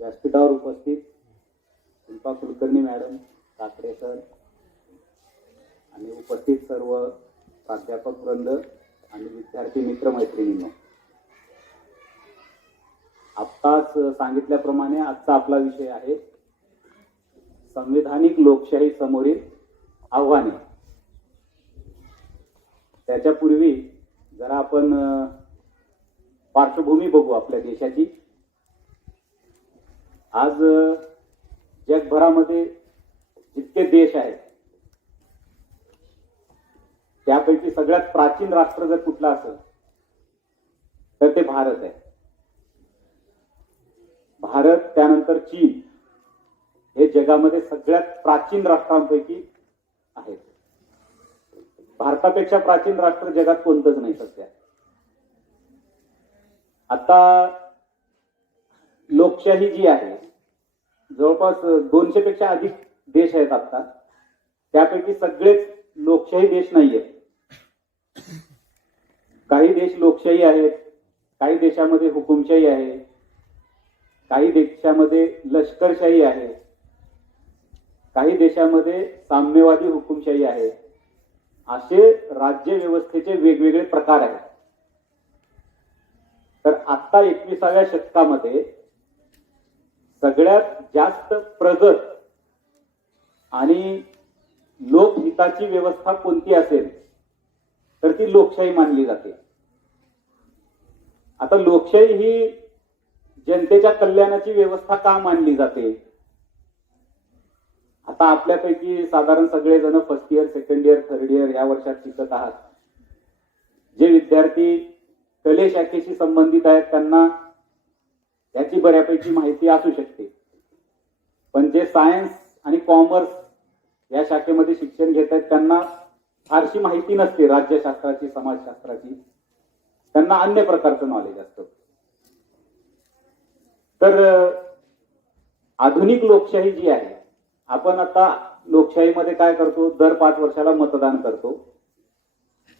व्यासपीठावर उपस्थित Shilpa Kulkarni madam, Kakade sir आणि उपस्थित सर्व प्राध्यापक वृंद आणि विद्यार्थी मित्र मैत्रिणींनो, आत्ताच सांगितल्याप्रमाणे आजचा आपला विषय आहे संविधानिक लोकशाही समोरील आव्हाने. त्याच्यापूर्वी जरा आपण पार्श्वभूमी बघू आपल्या देशाची. आज जगभरामध्ये जितके देश आहेत त्यापैकी सगळ्यात प्राचीन राष्ट्र जर कुठलं असेल तर ते भारत आहे. भारत, त्यानंतर चीन हे जगामध्ये सगळ्यात प्राचीन राष्ट्रांपैकी आहेत. भारतापेक्षा प्राचीन राष्ट्र जगात कोणतंच नाही सध्या. आता लोकशाही जी आहे जवळपास 200 पेक्षा अधिक देश आहेत आता. त्यापैकी सगळेच लोकशाही देश नाहीयेत. काही देश लोकशाही आहेत, काही देशामध्ये हुकुमशाही आहे, काही देशामध्ये लष्करशाही आहे, काही देशामध्ये साम्यवादी हुकुमशाही आहे. असे राज्य व्यवस्थेचे वेगवेगळे प्रकार आहेत. तर आता 21व्या शतकामध्ये सगळ्यात जास्त प्रगत आणि लोकहिताची व्यवस्था कोणती असेल तर ती लोकशाही मानली जाते. आता लोकशाही ही जनतेच्या कल्याणाची व्यवस्था का मानली जाते? आता आपल्यापैकी साधारण सगळेजण first year, second year, third year या वर्षात शिकत आहात. जे विद्यार्थी कले शाखेशी संबंधित आहेत त्यांना याची बऱ्यापैकी माहिती असू शकते. पण जे सायन्स आणि कॉमर्स या शाखेमध्ये शिक्षण घेत आहेत त्यांना फारशी माहिती नसते राज्यशास्त्राची, समाजशास्त्राची. त्यांना अन्य प्रकारचं नॉलेज असतं. तर आधुनिक लोकशाही जी आहे, आपण आता लोकशाहीमध्ये काय करतो, दर 5 वर्षाला मतदान करतो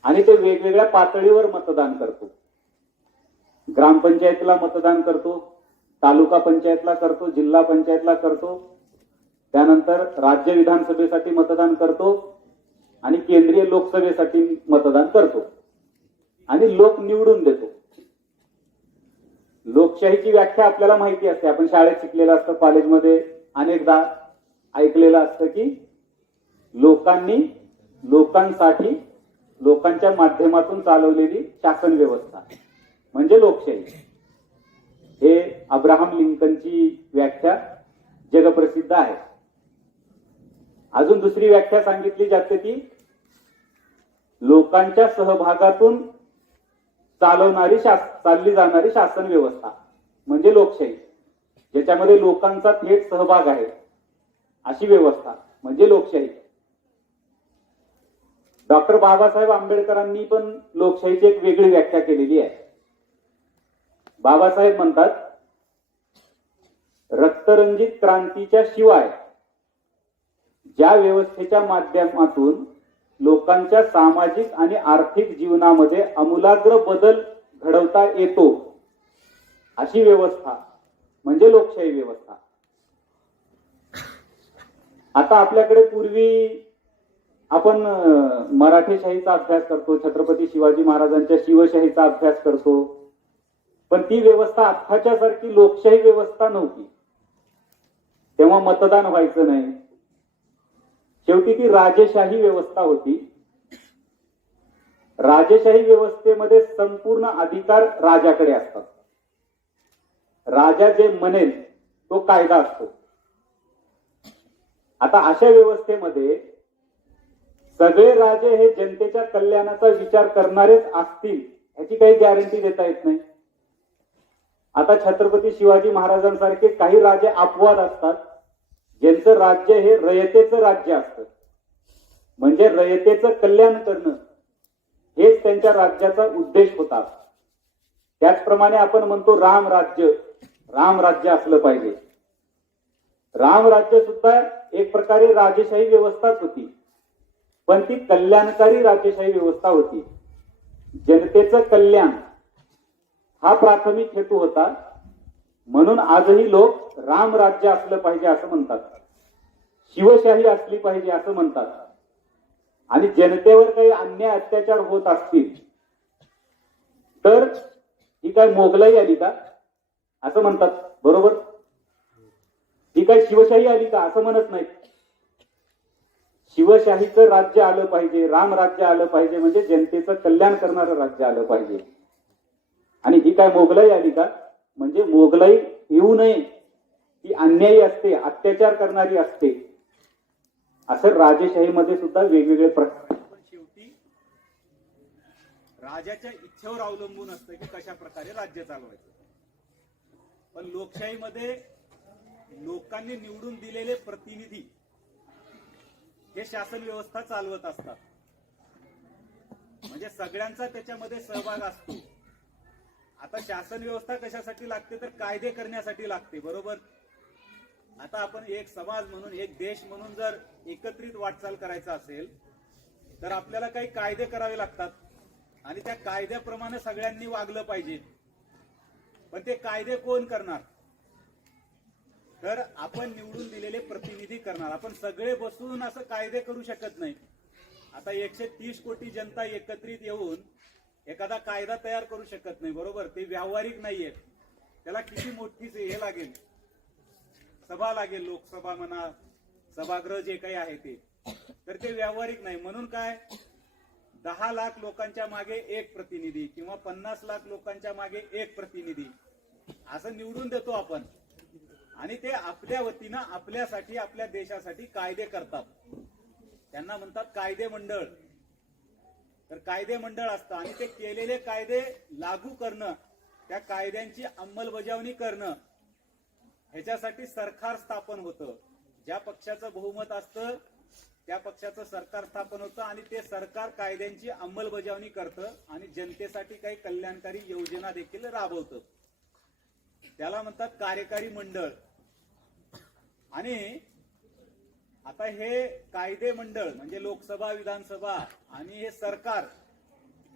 आणि ते वेगवेगळ्या पातळीवर मतदान करतो. ग्रामपंचायतीला मतदान करतो, तालुका पंचायतला करतो, जिल्हा पंचायतला करतो, त्यानंतर राज्य विधानसभेसाठी मतदान करतो आणि केंद्रीय लोकसभेसाठी मतदान करतो आणि लोक निवडून देतो. लोकशाहीची व्याख्या आपल्याला माहिती असते. आपण शाळेत शिकलेलं असतं, कॉलेजमध्ये अनेकदा ऐकलेलं असतं की लोकांनी लोकांसाठी लोकांच्या माध्यमातून चालवलेली शासन व्यवस्था म्हणजे लोकशाही. हे अब्राहम लिंकनची व्याख्या जगप्रसिद्ध आहे. अजून दुसरी व्याख्या सांगितली जाते की लोकांच्या सहभागातून चालली जाणारी शासन व्यवस्था म्हणजे लोकशाही. ज्याच्यामध्ये लोकांचा थेट सहभाग आहे अशी व्यवस्था म्हणजे लोकशाही. डॉक्टर बाबासाहेब आंबेडकरांनी पण लोकशाहीची एक वेगळी व्याख्या केलेली आहे. बाबासाहेब म्हणतात, रक्तरंजित क्रांतीच्या शिवाय ज्या व्यवस्थेच्या माध्यमातून लोकांच्या सामाजिक आणि आर्थिक जीवनामध्ये आमूलाग्र बदल घडवता येतो अशी व्यवस्था म्हणजे लोकशाही व्यवस्था. आता आपल्याकडे पूर्वी आपण मराठेशाहीचा अभ्यास करतो, छत्रपती शिवाजी महाराजांच्या शिवशाहीचा अभ्यास करतो, पण ती व्यवस्था आत्ताच्या सारखी लोकशाही व्यवस्था नव्हती. तेव्हा मतदान व्हायचं नाही. शेवटी ती राजेशाही व्यवस्था होती. राजेशाही व्यवस्थेमध्ये संपूर्ण अधिकार राजाकडे असतात. राजा जे म्हणेल तो कायदा असतो. आता अशा व्यवस्थेमध्ये सगळे राजे हे जनतेच्या कल्याणाचा विचार करणारेच असतील याची काही गॅरंटी देता येत नाही. आता छत्रपती शिवाजी महाराजांसारखे काही राजे अपवाद असतात ज्यांचं राज्य हे रयतेचं राज्य असतं. म्हणजे रयतेचं कल्याण करणं हेच त्यांच्या राज्याचा उद्देश होता. त्याचप्रमाणे आपण म्हणतो रामराज्य असलं पाहिजे. रामराज्य सुद्धा एक प्रकारे राजेशाही व्यवस्थाच होती, पण ती कल्याणकारी राजेशाही व्यवस्था होती. जनतेचं कल्याण हा प्राथमिक हेतू होता. म्हणून आजही लोक रामराज्य असलं पाहिजे असं म्हणतात, शिवशाही असली पाहिजे असं म्हणतात. आणि जनतेवर काही अन्याय अत्याचार होत असतील तर ही काय मोगलाई आली का असं म्हणतात, बरोबर? ही काय शिवशाही आली का असं म्हणत नाहीत. शिवशाहीचं राज्य आलं पाहिजे, राम राज्य आलं पाहिजे, म्हणजे जनतेचं कल्याण करणारं राज्य आलं पाहिजे. आणि ही काय मोगलाई आली का, म्हणजे मोगलाई येऊ नये, ती अन्यायी असते, अत्याचार करणारी असते. असं राजेशाहीमध्ये सुद्धा वेगवेगळे प्रकार. पण शेवटी राजाच्या इच्छेवर अवलंबून असतं की कशा प्रकारे राज्य चालवायचं. पण लोकशाहीमध्ये लोकांनी निवडून दिलेले प्रतिनिधी हे शासन व्यवस्था चालवत असतात. म्हणजे सगळ्यांचा त्याच्यामध्ये सहभाग असतो. आता शासन व्यवस्था कशासाठी लागते तर कायदे करण्यासाठी लागते, बरोबर? आता आपण एक समाज म्हणून, एक देश म्हणून जर एकत्रित वाटचाल करायचा असेल तर आपल्याला काही कायदे करावे लागतात आणि त्या कायद्याप्रमाणे सगळ्यांनी वागलं पाहिजे. पण ते कायदे कोण करणार? तर आपण निवडून दिलेले प्रतिनिधी करणार. आपण सगळे बसून असं कायदे करू शकत नाही. आता 130 कोटी जनता एकत्रित येऊन एखादा कायदा तयार करू शकत नाही, बरोबर? ते व्यावहारिक नाहीये. त्याला किती मोठी हे लागेल, सभा लागेल, लोकसभा म्हणा, सभागृह जे काही आहे ते, तर ते व्यावहारिक नाही. म्हणून काय, 10 लाख लोकांच्या मागे एक प्रतिनिधी किंवा 50 लाख लोकांच्या मागे एक प्रतिनिधी असं निवडून देतो आपण. आणि ते आपल्या वतीनं आपल्यासाठी, आपल्या देशासाठी कायदे करतात. त्यांना म्हणतात कायदे मंडळ. तर कायदे मंडळ असतं आणि ते केलेले कायदे लागू करणं, त्या कायद्यांची अंमलबजावणी करणं, ह्याच्यासाठी सरकार स्थापन होतं. ज्या पक्षाचं बहुमत असतं त्या पक्षाचं सरकार स्थापन होतं आणि ते सरकार कायद्यांची अंमलबजावणी करतं आणि जनतेसाठी काही कल्याणकारी योजना देखील राबवतं. त्याला म्हणतात कार्यकारी मंडळ. आणि आता हे कायदे मंडळ म्हणजे लोकसभा, विधानसभा आणि हे सरकार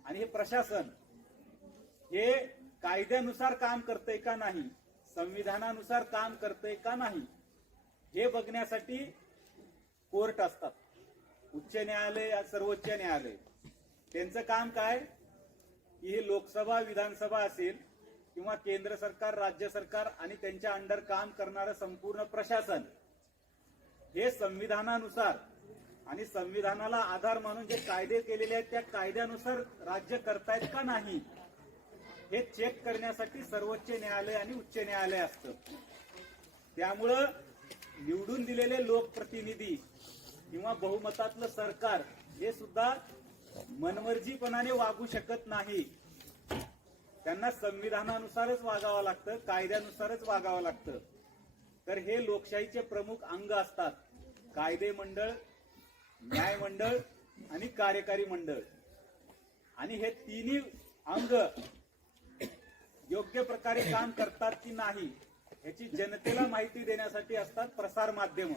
आणि हे प्रशासन हे कायद्यानुसार काम करतंय का नाही, संविधानानुसार काम करतंय का नाही, हे बघण्यासाठी कोर्ट असतात. उच्च न्यायालय, सर्वोच्च न्यायालय. त्यांचं काम काय की हे लोकसभा, विधानसभा असेल किंवा केंद्र सरकार, राज्य सरकार आणि त्यांच्या अंडर काम करणारं संपूर्ण प्रशासन हे संविधानानुसार आणि संविधानाला आधार मानून जे कायदे केलेले आहेत त्या कायद्यानुसार राज्य करतायत का नाही हे चेक करण्यासाठी सर्वोच्च न्यायालय आणि उच्च न्यायालय असतं. त्यामुळं निवडून दिलेले लोकप्रतिनिधी किंवा बहुमतातलं सरकार हे सुद्धा मनमर्जीपणाने वागू शकत नाही. त्यांना संविधानानुसारच वागावं लागतं, कायद्यानुसारच वागावं लागतं. तर हे लोकशाहीचे प्रमुख अंग असतात: कायदे मंडळ, न्याय मंडळ आणि कार्यकारी मंडळ. आणि हे तिन्ही अंग योग्य प्रकारे काम करतात की नाही याची जनतेला माहिती देण्यासाठी असतात प्रसार माध्यम.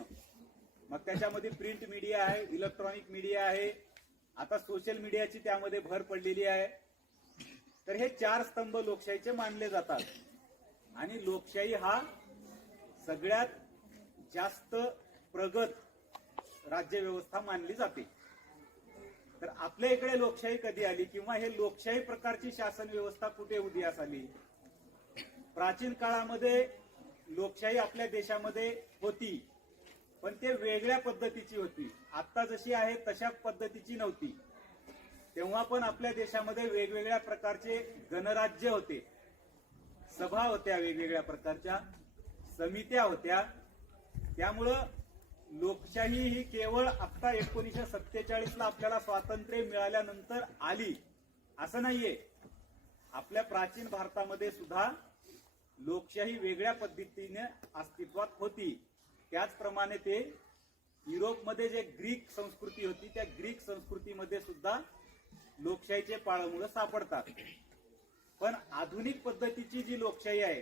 मग त्याच्यामध्ये प्रिंट मीडिया आहे, इलेक्ट्रॉनिक मीडिया आहे, आता सोशल मीडियाची त्यामध्ये भर पडलेली आहे. तर हे 4 स्तंभ लोकशाहीचे मानले जातात. आणि लोकशाही हा सगळ्यात जास्त प्रगत राज्य व्यवस्था मानली जाते. तर आपल्या इकडे लोकशाही कधी आली किंवा हे लोकशाही प्रकारची शासन व्यवस्था कुठे उदयास आली? प्राचीन काळामध्ये लोकशाही आपल्या देशामध्ये होती, पण ते वेगळ्या पद्धतीची होती. आता जशी आहे तशा पद्धतीची नव्हती. तेव्हा पण आपल्या देशामध्ये वेगवेगळ्या प्रकारचे गणराज्य होते, सभा होत्या, वेगवेगळ्या प्रकारच्या समित्या होत्या. त्यामुळं लोकशाही ही केवळ आता 1947ला आपल्याला स्वातंत्र्य मिळाल्यानंतर आली असं नाहीये. आपल्या प्राचीन भारतामध्ये सुद्धा लोकशाही वेगळ्या पद्धतीने अस्तित्वात होती. त्याचप्रमाणे ते युरोपमध्ये जे ग्रीक संस्कृती होती त्या ग्रीक संस्कृतीमध्ये सुद्धा लोकशाहीचे पाळमुळं सापडतात. पण आधुनिक पद्धतीची जी लोकशाही आहे,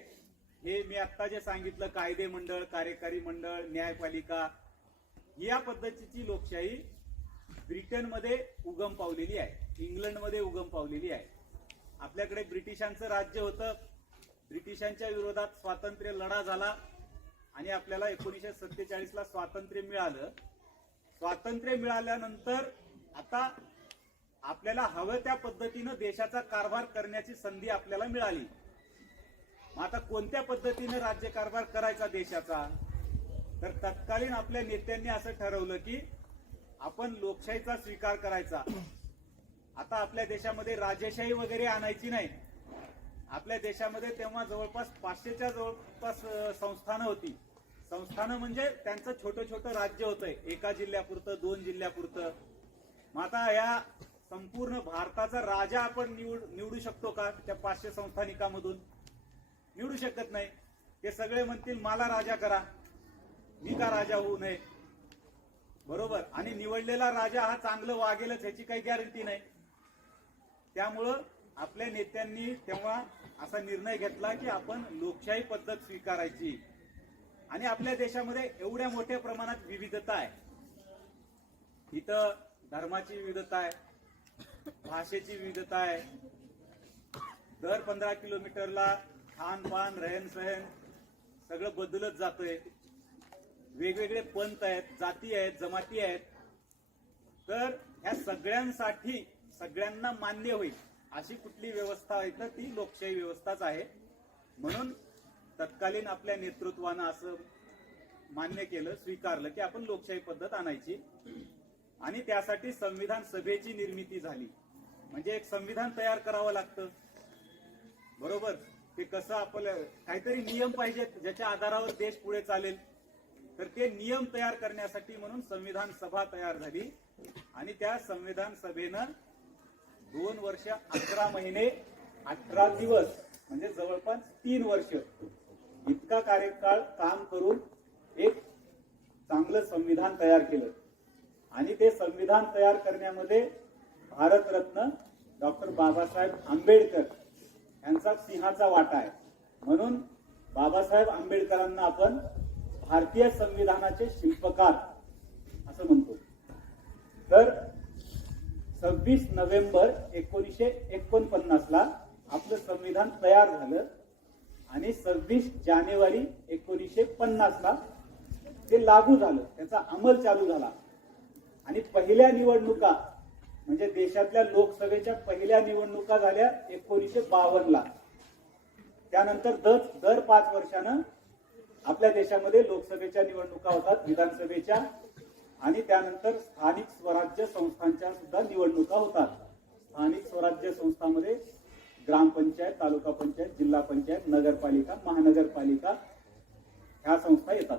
हे मी आता जे सांगितलं, कायदे मंडळ, कार्यकारी मंडळ, न्यायपालिका, या पद्धतीची लोकशाही ब्रिटनमध्ये उगम पावलेली आहे, इंग्लंडमध्ये उगम पावलेली आहे. आपल्याकडे ब्रिटिशांचं राज्य होतं. ब्रिटिशांच्या विरोधात स्वातंत्र्य लढा झाला आणि आपल्याला 1947ला स्वातंत्र्य मिळालं. स्वातंत्र्य मिळाल्यानंतर आता आपल्याला हवं त्या पद्धतीनं देशाचा कारभार करण्याची संधी आपल्याला मिळाली. मग आता कोणत्या पद्धतीने राज्यकारभार करायचा देशाचा, तर तत्कालीन आपल्या नेत्यांनी असं ठरवलं की आपण लोकशाहीचा स्वीकार करायचा. आता आपल्या देशामध्ये राजेशाही वगैरे आणायची नाही. आपल्या देशामध्ये तेव्हा जवळपास 500च्या जवळपास संस्थानं होती. संस्थानं म्हणजे त्यांचं छोटं छोटं राज्य होतं, एका जिल्ह्यापुरतं 2 जिल्ह्यापुरतं. मग आता या संपूर्ण भारताचा राजा आपण निवडू शकतो का त्या 500 संस्थानिकामधून? निवडू शकत नाही. ते सगळे म्हणतील मला राजा करा, मी का राजा होऊ नये, बरोबर. आणि निवडलेला राजा हा चांगलं वागेलच ह्याची काही गॅरंटी नाही. त्यामुळं आपल्या नेत्यांनी तेव्हा असा निर्णय घेतला की आपण लोकशाही पद्धत स्वीकारायची. आणि आपल्या देशामध्ये एवढ्या मोठ्या प्रमाणात विविधता आहे. इथं धर्माची विविधता आहे, भाषेची विविधता आहे. दर 15 किलोमीटरला खानपान रहन सहन सगळं बदलत जातंय. वेगवेगळे पंथ आहेत, जाती आहेत, जमाती आहेत. तर ह्या सगळ्यांसाठी सगळ्यांना मान्य होईल अशी कुठली व्यवस्था आहे तर ती लोकशाही व्यवस्थाच आहे. म्हणून तत्कालीन आपल्या नेतृत्वानं असं मान्य केलं, स्वीकारलं की आपण लोकशाही पद्धत आणायची. आणि त्यासाठी संविधान सभेची निर्मिती झाली. म्हणजे एक संविधान तयार करावं लागतं, बरोबर. ते कसं आपलं काहीतरी नियम पाहिजेत ज्याच्या आधारावर देश पुढे चालेल. तर ते नियम तयार करण्यासाठी म्हणून संविधान सभा तयार झाली. आणि त्या संविधान सभेनं 2 वर्ष 11 महिने 18 दिवस म्हणजे जवळपास 3 वर्ष इतका कार्यकाळ काम करून एक चांगलं संविधान तयार केलं. आणि ते संविधान तयार करण्यामध्ये भारतरत्न डॉक्टर बाबासाहेब आंबेडकर यांचा सिंहाचा वाटा आहे. म्हणून बाबासाहेब आंबेडकरांना आपण भारतीय संविधानाचे शिल्पकार असं म्हणतो. तर 26 नोव्हेंबर 1949ला आपलं संविधान तयार झालं आणि 26 जानेवारी 1950ला ते लागू झालं, त्याचा अंमल चालू झाला. आणि पहिल्या निवडणुका म्हणजे देशातल्या लोकसभेच्या पहिल्या निवडणुका झाल्या 1952ला. त्यानंतर दर 5 वर्षानं आपल्या देशामध्ये लोकसभेच्या निवडणुका होतात, विधानसभेच्या. आणि त्यानंतर स्थानिक स्वराज्य संस्थांच्या सुद्धा निवडणुका होतात. स्थानिक स्वराज्य संस्थांमध्ये ग्रामपंचायत, तालुका पंचायत, जिल्हा पंचायत, नगरपालिका, महानगरपालिका ह्या संस्था येतात.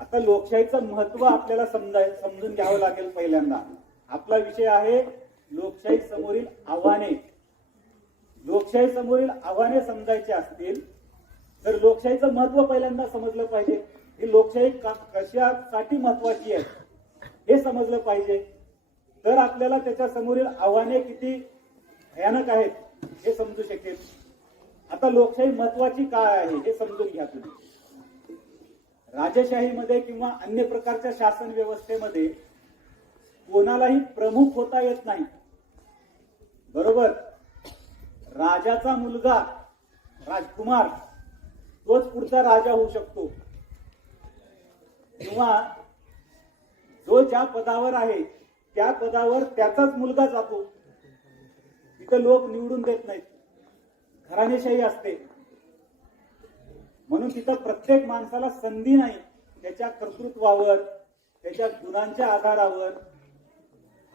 आता लोकशाहीचं महत्व आपल्याला समजून घ्यावं लागेल. पहिल्यांदा आपला विषय आहे लोकशाही समोरील आव्हाने. लोकशाही समोरील आव्हाने समजायचे असतील तर लोकशाहीचं महत्व पहिल्यांदा समजलं पाहिजे. ही लोकशाही कशासाठी महत्वाची आहे हे समजलं पाहिजे. तर आपल्याला त्याच्या समोरील आव्हाने किती भयानक आहेत हे समजू शकेल. आता लोकशाही महत्वाची काय आहे हे समजून घ्या तुम्ही. राजेशाहीमध्ये किंवा अन्य प्रकारच्या शासन व्यवस्थेमध्ये कोणालाही प्रमुख होता येत नाही, बरोबर. राजाचा मुलगा राजकुमार तोच पुढचा राजा होऊ शकतो, किंवा जो ज्या पदावर आहे त्या पदावर त्याचाच मुलगा जातो. तिथं लोक निवडून देत नाहीत, घराणेशाही असते. म्हणून तिथं प्रत्येक माणसाला संधी नाही त्याच्या कर्तृत्वावर, त्याच्या गुणांच्या आधारावर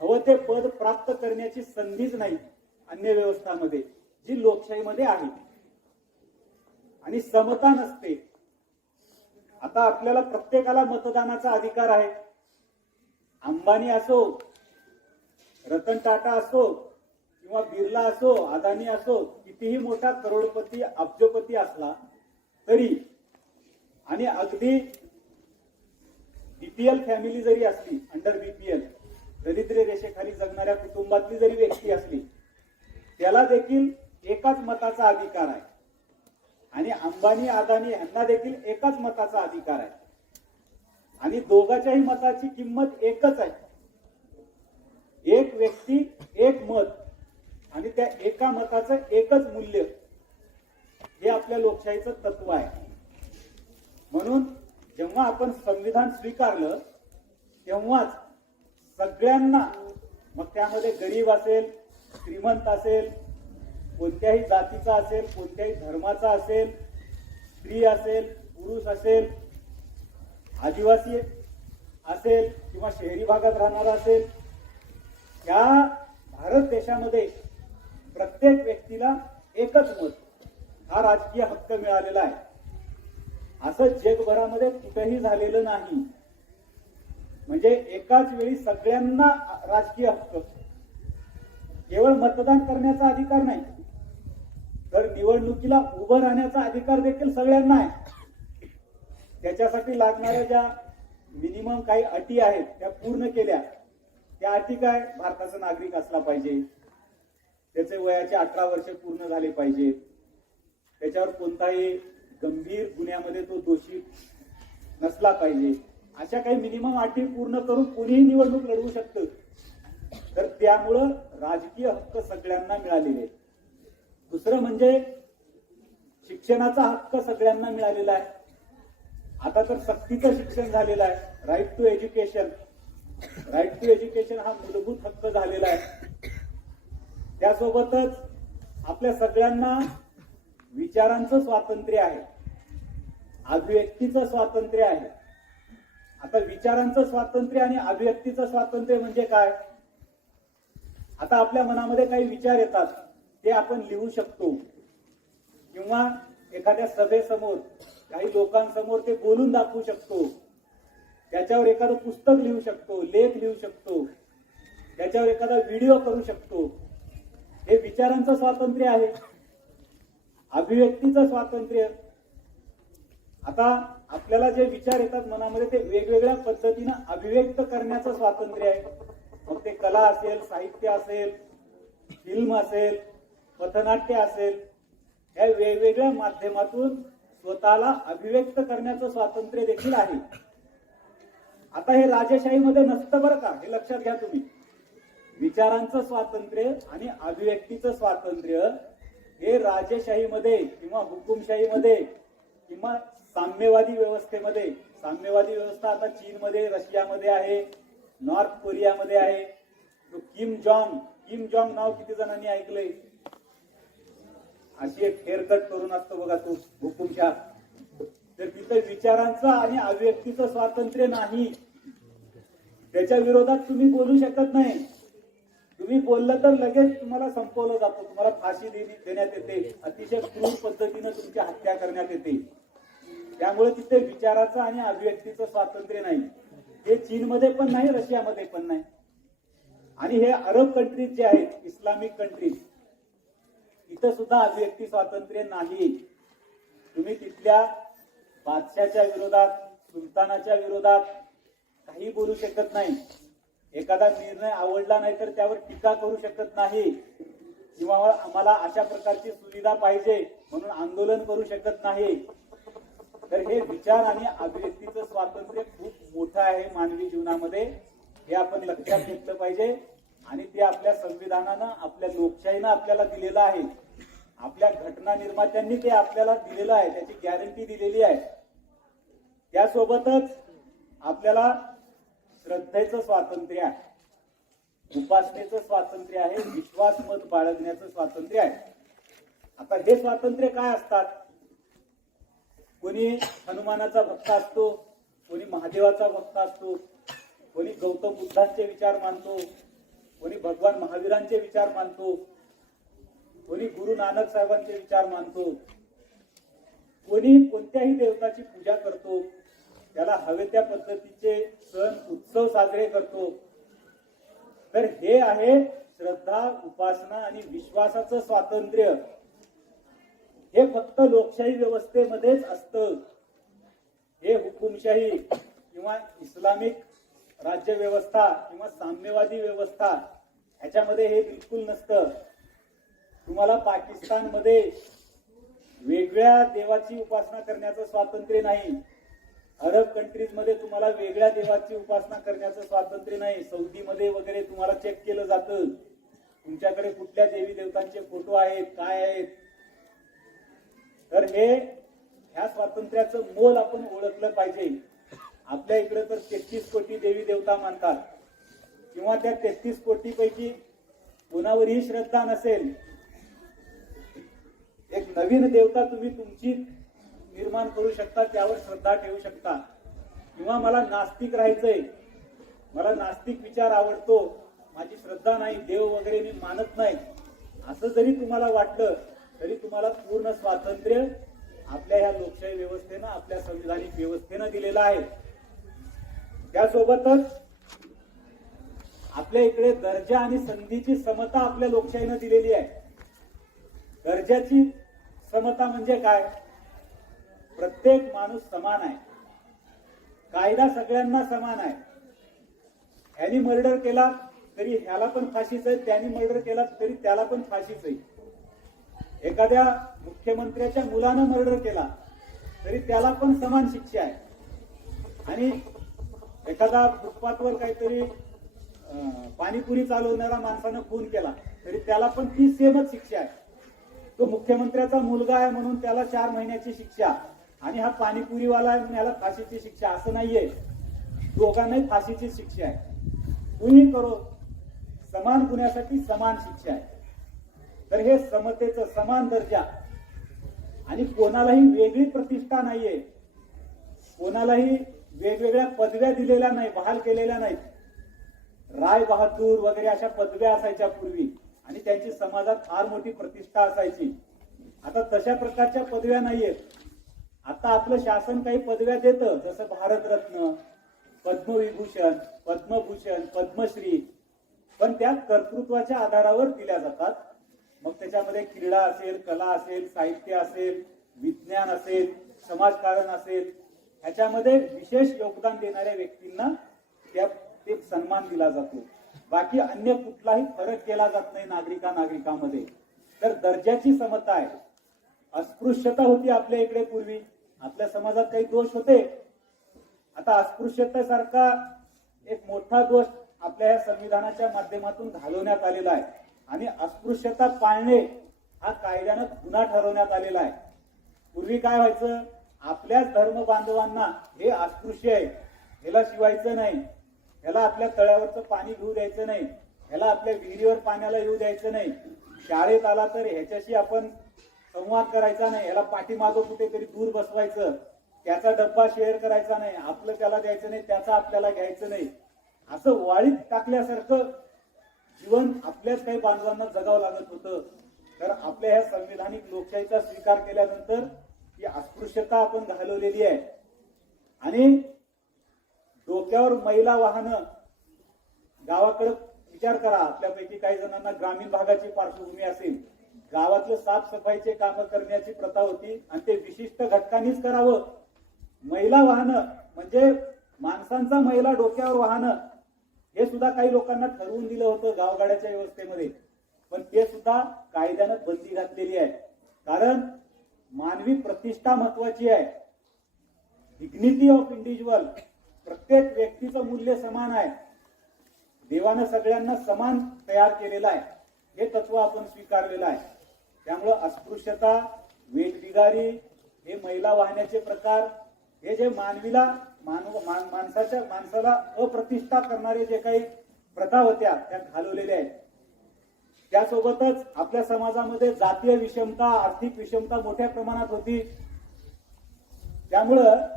हवं ते पद प्राप्त करण्याची संधीच नाही अन्य व्यवस्थांमध्ये जी लोकशाहीमध्ये आहे. आणि समता नसते. आता आपल्याला प्रत्येकाला मतदानाचा अधिकार आहे. अंबानी असो, रतन टाटा असो, किंवा बिर्ला असो, अदानी असो, कितीही मोठा करोडपती अब्जोपती असला तरी, आणि अगदी बीपीएल फॅमिली जरी असली, अंडर बीपीएल दरिद्र रेषेखाली जगणाऱ्या कुटुंबातली जरी व्यक्ती असली, त्याला देखील एकाच मताचा अधिकार आहे. आणि अंबानी अदानी यांना देखील एकाच मताचा अधिकार आहे. आणि दोघांच्याही मताची किंमत एकच आहे. एक व्यक्ती एक मत आणि त्या एका मताचं एकच मूल्य हे आपल्या लोकशाहीचं तत्व आहे. म्हणून जेव्हा आपण संविधान स्वीकारलं तेव्हाच सगळ्यांना, मग त्यामध्ये गरीब असेल, श्रीमंत असेल, कोणत्याही जातीचा असेल, कोणत्याही धर्माचा असेल, स्त्री असेल, पुरुष असेल, आदिवासी असेल किंवा शहरी भागात राहणारा असेल, या भारत देशामध्ये प्रत्येक व्यक्तीला एकच मत हा राजकीय हक्क मिळालेला आहे. असं जगभरामध्ये कुठेही झालेलं नाही. म्हणजे एकाच वेळी सगळ्यांना राजकीय हक्क, केवळ मतदान करण्याचा अधिकार नाही, तर निवडणुकीला उभं राहण्याचा अधिकार देखील सगळ्यांना आहे. त्याच्यासाठी लागणाऱ्या ज्या मिनिमम काही अटी आहेत त्या पूर्ण केल्या. त्या अटी काय? भारताचा नागरिक असला पाहिजे, त्याचे वयाचे 18 वर्ष पूर्ण झाले पाहिजे, त्याच्यावर कोणताही गंभीर गुन्ह्यामध्ये तो दोषी नसला पाहिजे. अशा काही मिनिमम अटी पूर्ण करून कोणीही निवडणूक लढवू शकतं. तर त्यामुळं राजकीय हक्क सगळ्यांना मिळालेले आहेत. दुसरं म्हणजे शिक्षणाचा हक्क सगळ्यांना मिळालेला आहे. आता तर सक्तीचं शिक्षण झालेलं आहे. Right to education, right to education हा मूलभूत हक्क झालेला आहे. त्यासोबतच आपल्या सगळ्यांना विचारांचं स्वातंत्र्य आहे, अभिव्यक्तीचं स्वातंत्र्य आहे. आता विचारांचं स्वातंत्र्य आणि अभिव्यक्तीचं स्वातंत्र्य म्हणजे काय? आता आपल्या मनामध्ये काही विचार येतात, ते आपण लिहू शकतो किंवा एखाद्या सभेसमोर काही लोकांसमोर ते बोलून दाखवू शकतो. त्याच्यावर एखादं पुस्तक लिहू शकतो, लेख लिहू शकतो, त्याच्यावर एखादा व्हिडिओ करू शकतो. हे विचारांचं स्वातंत्र्य आहे. अभिव्यक्तीचं स्वातंत्र्य, आता आपल्याला जे विचार येतात मनामध्ये ते वेगवेगळ्या पद्धतीनं अभिव्यक्त करण्याचं स्वातंत्र्य आहे. मग ते कला असेल, साहित्य असेल, फिल्म असेल, पथनाट्य असेल, या वेगवेगळ्या माध्यमातून स्वतःला अभिव्यक्त करण्याचं स्वातंत्र्य देखील आहे. आता हे राजेशाहीमध्ये नसतं बरं का, हे लक्षात घ्या तुम्ही. विचारांचं स्वातंत्र्य आणि अभिव्यक्तीचं स्वातंत्र्य हे राजेशाहीमध्ये किंवा हुकुमशाहीमध्ये किंवा साम्यवादी व्यवस्थेमध्ये, साम्यवादी व्यवस्था आता चीनमध्ये, रशियामध्ये आहे, नॉर्थ कोरियामध्ये आहे. तो किम जॉंग नाव किती जणांनी ऐकलंय? अशी एक हेअरकट करून असतो बघा तो हुकुमशाह. तर तिथं विचारांचं आणि अभिव्यक्तीचं स्वातंत्र्य नाही. त्याच्या विरोधात तुम्ही बोलू शकत नाही. तुम्ही बोललं तर लगेच तुम्हाला संपवलं जातं, तुम्हाला फाशी देण्यात येते, अतिशय क्रूर पद्धतीनं तुमची हत्या करण्यात येते. त्यामुळे तिथे विचाराचं आणि अभिव्यक्तीचं स्वातंत्र्य नाही. हे चीनमध्ये पण नाही, रशियामध्ये पण नाही. आणि हे अरब कंट्रीज जे आहेत, इस्लामिक कंट्रीज, इथं सुद्धा अभिव्यक्ती स्वातंत्र्य नाही. तुम्ही तिथल्या बादशाच्या विरोधात, सुलतानाच्या विरोधात काही बोलू शकत नाही. एखादा निर्णय आवडला नाही तर त्यावर टीका करू शकत नाही, किंवा आम्हाला अशा प्रकारची सुविधा पाहिजे म्हणून आंदोलन करू शकत नाही. तर हे विचार आणि अभिव्यक्तीचं स्वातंत्र्य खूप मोठं आहे मानवी जीवनामध्ये. हे आपण लक्षात घेतलं पाहिजे. आणि ते आपल्या संविधानानं, आपल्या लोकशाहीनं आपल्याला दिलेलं आहे. आपल्या घटना निर्मात्यांनी ते आपल्याला दिलेलं आहे, त्याची गॅरंटी दिलेली आहे. त्यासोबतच आपल्याला श्रद्धेचं स्वातंत्र्य आहे, उपासनेचं स्वातंत्र्य आहे, विश्वास मत बाळगण्याचं स्वातंत्र्य आहे. आता हे स्वातंत्र्य काय असतात? कोणी हनुमानाचा भक्त असतो, कोणी महादेवाचा भक्त असतो, कोणी गौतम बुद्धांचे विचार मानतो, कोणी भगवान महावीरांचे विचार मानतो, कोणी गुरु नानक साहेबांचे विचार मानतो, कोणी कोणत्याही देवताची पूजा करतो, त्याला हवे त्या पद्धतीचे सण उत्सव साजरे करतो. तर हे आहे श्रद्धा, उपासना आणि विश्वासाचं स्वातंत्र्य. हे फक्त लोकशाही व्यवस्थेमध्येच असतं. हे हुकुमशाही किंवा इस्लामिक राज्य व्यवस्था किंवा साम्यवादी व्यवस्था ह्याच्यामध्ये हे बिलकुल नसतं. तुम्हाला पाकिस्तानमध्ये वेगळ्या देवाची उपासना करण्याचं स्वातंत्र्य नाही. अरब कंट्रीज मध्ये तुम्हाला वेगळ्या देवाची उपासना करण्याचं स्वातंत्र्य नाही. सौदीमध्ये वगैरे तुम्हाला चेक केलं जातं. तुमच्याकडे कुठल्या देवी देवतांचे फोटो आहेत, काय आहेत. तर ह्या स्वातंत्र्याचं मोल आपण ओळखलं पाहिजे. आपल्या इकडे तर 33 कोटी देवी देवता मानतात, किंवा त्या 33 कोटी पैकी कोणावरही श्रद्धा नसेल, एक नवीन देवता तुम्ही तुमची निर्माण करू शकता, त्यावर श्रद्धा ठेवू शकता. किंवा मला नास्तिक राहायचंय, मला नास्तिक विचार आवडतो, माझी श्रद्धा नाही, देव वगैरे मी मानत नाही, असं जरी तुम्हाला वाटलं तरी तुम्हाला पूर्ण स्वातंत्र्य आपल्या ह्या लोकशाही व्यवस्थेनं, आपल्या संविधानिक व्यवस्थेनं दिलेलं आहे. त्यासोबतच आपल्या इकडे दर्जा आणि संधीची समता आपल्या लोकशाहीनं दिलेली आहे. दर्जाची समता म्हणजे काय? प्रत्येक माणूस समान आहे, कायदा सगळ्यांना समान आहे. ह्यानी मर्डर केला तरी ह्याला पण फाशीच आहे, त्याने मर्डर केला तरी त्याला पण फाशीच आहे. एखाद्या मुख्यमंत्र्याच्या मुलानं मर्डर केला तरी त्याला पण समान शिक्षा आहे. आणि एखादा फुटपाथवर काहीतरी पाणीपुरी चालवणाऱ्या माणसानं खून केला तरी त्याला पण ती सेमच शिक्षा आहे. तो मुख्यमंत्र्याचा मुलगा आहे म्हणून त्याला 4 महिन्याची शिक्षा, आणि हा पाणीपुरीवाला आहे म्हणून याला फाशीची शिक्षा, असं नाहीये. दोघांनाही फाशीची शिक्षा आहे. कुणी करो, समान गुन्ह्यासाठी समान शिक्षा आहे. तर हे समतेचं, समान दर्जा, आणि कोणालाही वेगळी प्रतिष्ठा नाहीये, कोणालाही वेगवेगळ्या पदव्या दिलेल्या नाही, बहाल केलेल्या नाहीत. राय बहादूर वगैरे अशा पदव्या असायच्या पूर्वी, आणि त्यांची समाजात फार मोठी प्रतिष्ठा असायची. आता तशा प्रकारच्या पदव्या नाहीयेत. आता आपलं शासन काही पदव्या देतं, जसं भारतरत्न, पद्मविभूषण, पद्मभूषण, पद्मश्री, पण त्या कर्तृत्वाच्या आधारावर दिल्या जातात. मग त्याच्यामध्ये क्रीडा असेल, कला असेल, साहित्य असेल, विज्ञान असेल, समाजकारण असेल, ह्याच्यामध्ये विशेष योगदान देणाऱ्या व्यक्तींना ते सन्मान दिला जातो. बाकी अन्य कुठलाही फरक केला जात नाही नागरिकांमध्ये. तर दर्जाची समता आहे. अस्पृश्यता होती आपल्या इकडे पूर्वी, आपल्या समाजात काही दोष होते. आता अस्पृश्यतेसारखा एक मोठा दोष आपल्या या संविधानाच्या माध्यमातून घालवण्यात आलेला आहे, आणि अस्पृश्यता पाळणे हा कायद्यानं गुन्हा ठरवण्यात आलेला आहे. पूर्वी काय व्हायचं, आपल्याच धर्म बांधवांना हे अस्पृश्य आहे, ह्याला शिवायचं नाही, ह्याला आपल्या तळ्यावरचं पाणी घेऊ द्यायचं नाही, ह्याला आपल्या विहिरीवर पाण्याला येऊ द्यायचं नाही, शाळेत आला तर ह्याच्याशी आपण संवाद करायचा नाही, ह्याला पाठीमागं कुठेतरी दूर बसवायचं, त्याचा डब्बा शेअर करायचा नाही, आपलं त्याला द्यायचं नाही, त्याचं आपल्याला घ्यायचं नाही, असं वाळीत टाकल्यासारखं जीवन आपल्याच काही बांधवांना जगावं लागत होतं. तर आपल्या ह्या संविधानिक लोकशाहीचा स्वीकार केल्यानंतर ही अस्पृश्यता आपण घालवलेली आहे. आणि डोक्यावर मैला वाहनं, गावाकडे विचार करा, आपल्यापैकी काही जणांना ग्रामीण भागाची पार्श्वभूमी असेल, गावातलं साफसफाईचे काम करण्याची प्रथा होती, आणि ते विशिष्ट घटकांनीच करावं. मैला वाहनं म्हणजे माणसांचा मैला डोक्यावर वाहनं, हे सुद्धा काही लोकांना ठरवून दिलं होतं गावगाड्याच्या व्यवस्थेमध्ये, पण ते सुद्धा कायद्यानं बंदी घातलेली आहे. कारण मानवी प्रतिष्ठा महत्वाची आहे. डिग्निटी ऑफ इंडिव्हिज्युअल, प्रत्येक व्यक्तीचं मूल्य समान आहे. देवानं सगळ्यांना समान तयार केलेलं आहे, हे तत्व आपण स्वीकारलेलं आहे. त्यामुळं अस्पृश्यता, वेठबिगारी, हे मैला वाहण्याचे प्रकार, हे जे माणसाला अप्रतिष्ठा करणारे जे काही प्रथा होत्या त्या घालवलेल्या आहेत. त्यासोबतच आपल्या समाजामध्ये जातीय विषमता, आर्थिक विषमता मोठ्या प्रमाणात होती. त्यामुळं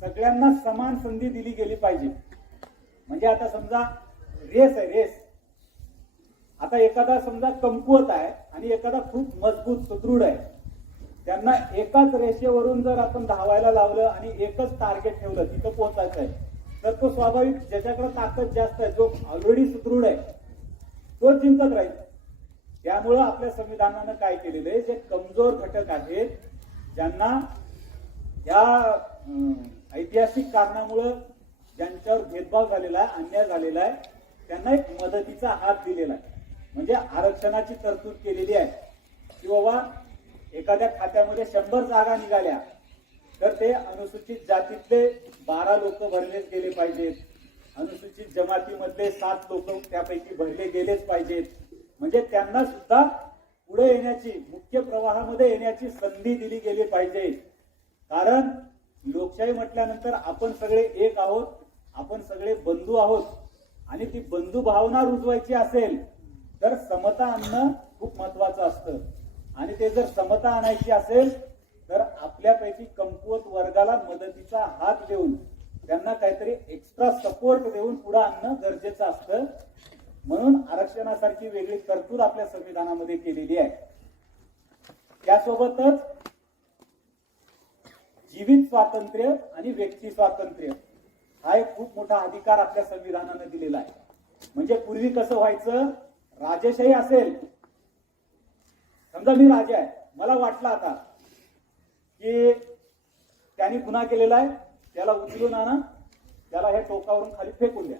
सगळ्यांना समान संधी दिली गेली पाहिजे. म्हणजे आता समजा रेस आहे, रेस, आता एखादा समजा कमकुवत आहे आणि एखादा खूप मजबूत सुदृढ आहे, त्यांना एकाच रेषेवरून जर आपण धावायला लावलं आणि एकच टार्गेट ठेवलं, तिथं पोहोचायचं आहे, तर तो स्वाभाविक ज्याच्याकडे ताकद जास्त आहे, जो ऑलरेडी सुदृढ आहे, तो जिंकत राहील. त्यामुळं आपल्या संविधानानं काय केलेलं आहे, जे कमजोर घटक आहेत, ज्यांना या ऐतिहासिक कारणामुळं ज्यांच्यावर भेदभाव झालेला आहे, अन्याय झालेला आहे, त्यांना एक मदतीचा हात दिलेला आहे. म्हणजे आरक्षणाची तरतूद केलेली आहे की बाबा एखाद्या खात्यामध्ये 100 जागा निघाल्या तर ते अनुसूचित जातीतले 12 लोक भरलेच गेले पाहिजेत, अनुसूचित जमातीमधले 7 लोक त्यापैकी भरले गेलेच पाहिजेत. म्हणजे त्यांना सुद्धा पुढे येण्याची, मुख्य प्रवाहामध्ये येण्याची संधी दिली गेली पाहिजे. कारण लोकशाही म्हटल्यानंतर आपण सगळे एक आहोत, आपण सगळे बंधू आहोत आणि ती बंधू भावना रुजवायची असेल तर समता आणणं खूप महत्वाचं असतं. आणि ते जर समता आणायची असेल तर आपल्यापैकी कमकुवत वर्गाला मदतीचा हात देऊन त्यांना काहीतरी एक्स्ट्रा सपोर्ट देऊन पुढे आणणं गरजेचं असतं. म्हणून आरक्षणासारखी वेगळी तरतूद आपल्या संविधानामध्ये केलेली आहे. त्यासोबतच जीवित स्वातंत्र्य आणि व्यक्ती स्वातंत्र्य हा एक खूप मोठा अधिकार आपल्या संविधानाने दिलेला आहे. म्हणजे पूर्वी कसं व्हायचं, राजेशाही असेल, समजा मी राजा आहे, मला वाटलं आता की त्यांनी गुन्हा केलेला आहे, त्याला उचलून आणा, त्याला हे टोकावरून खाली फेकून द्या,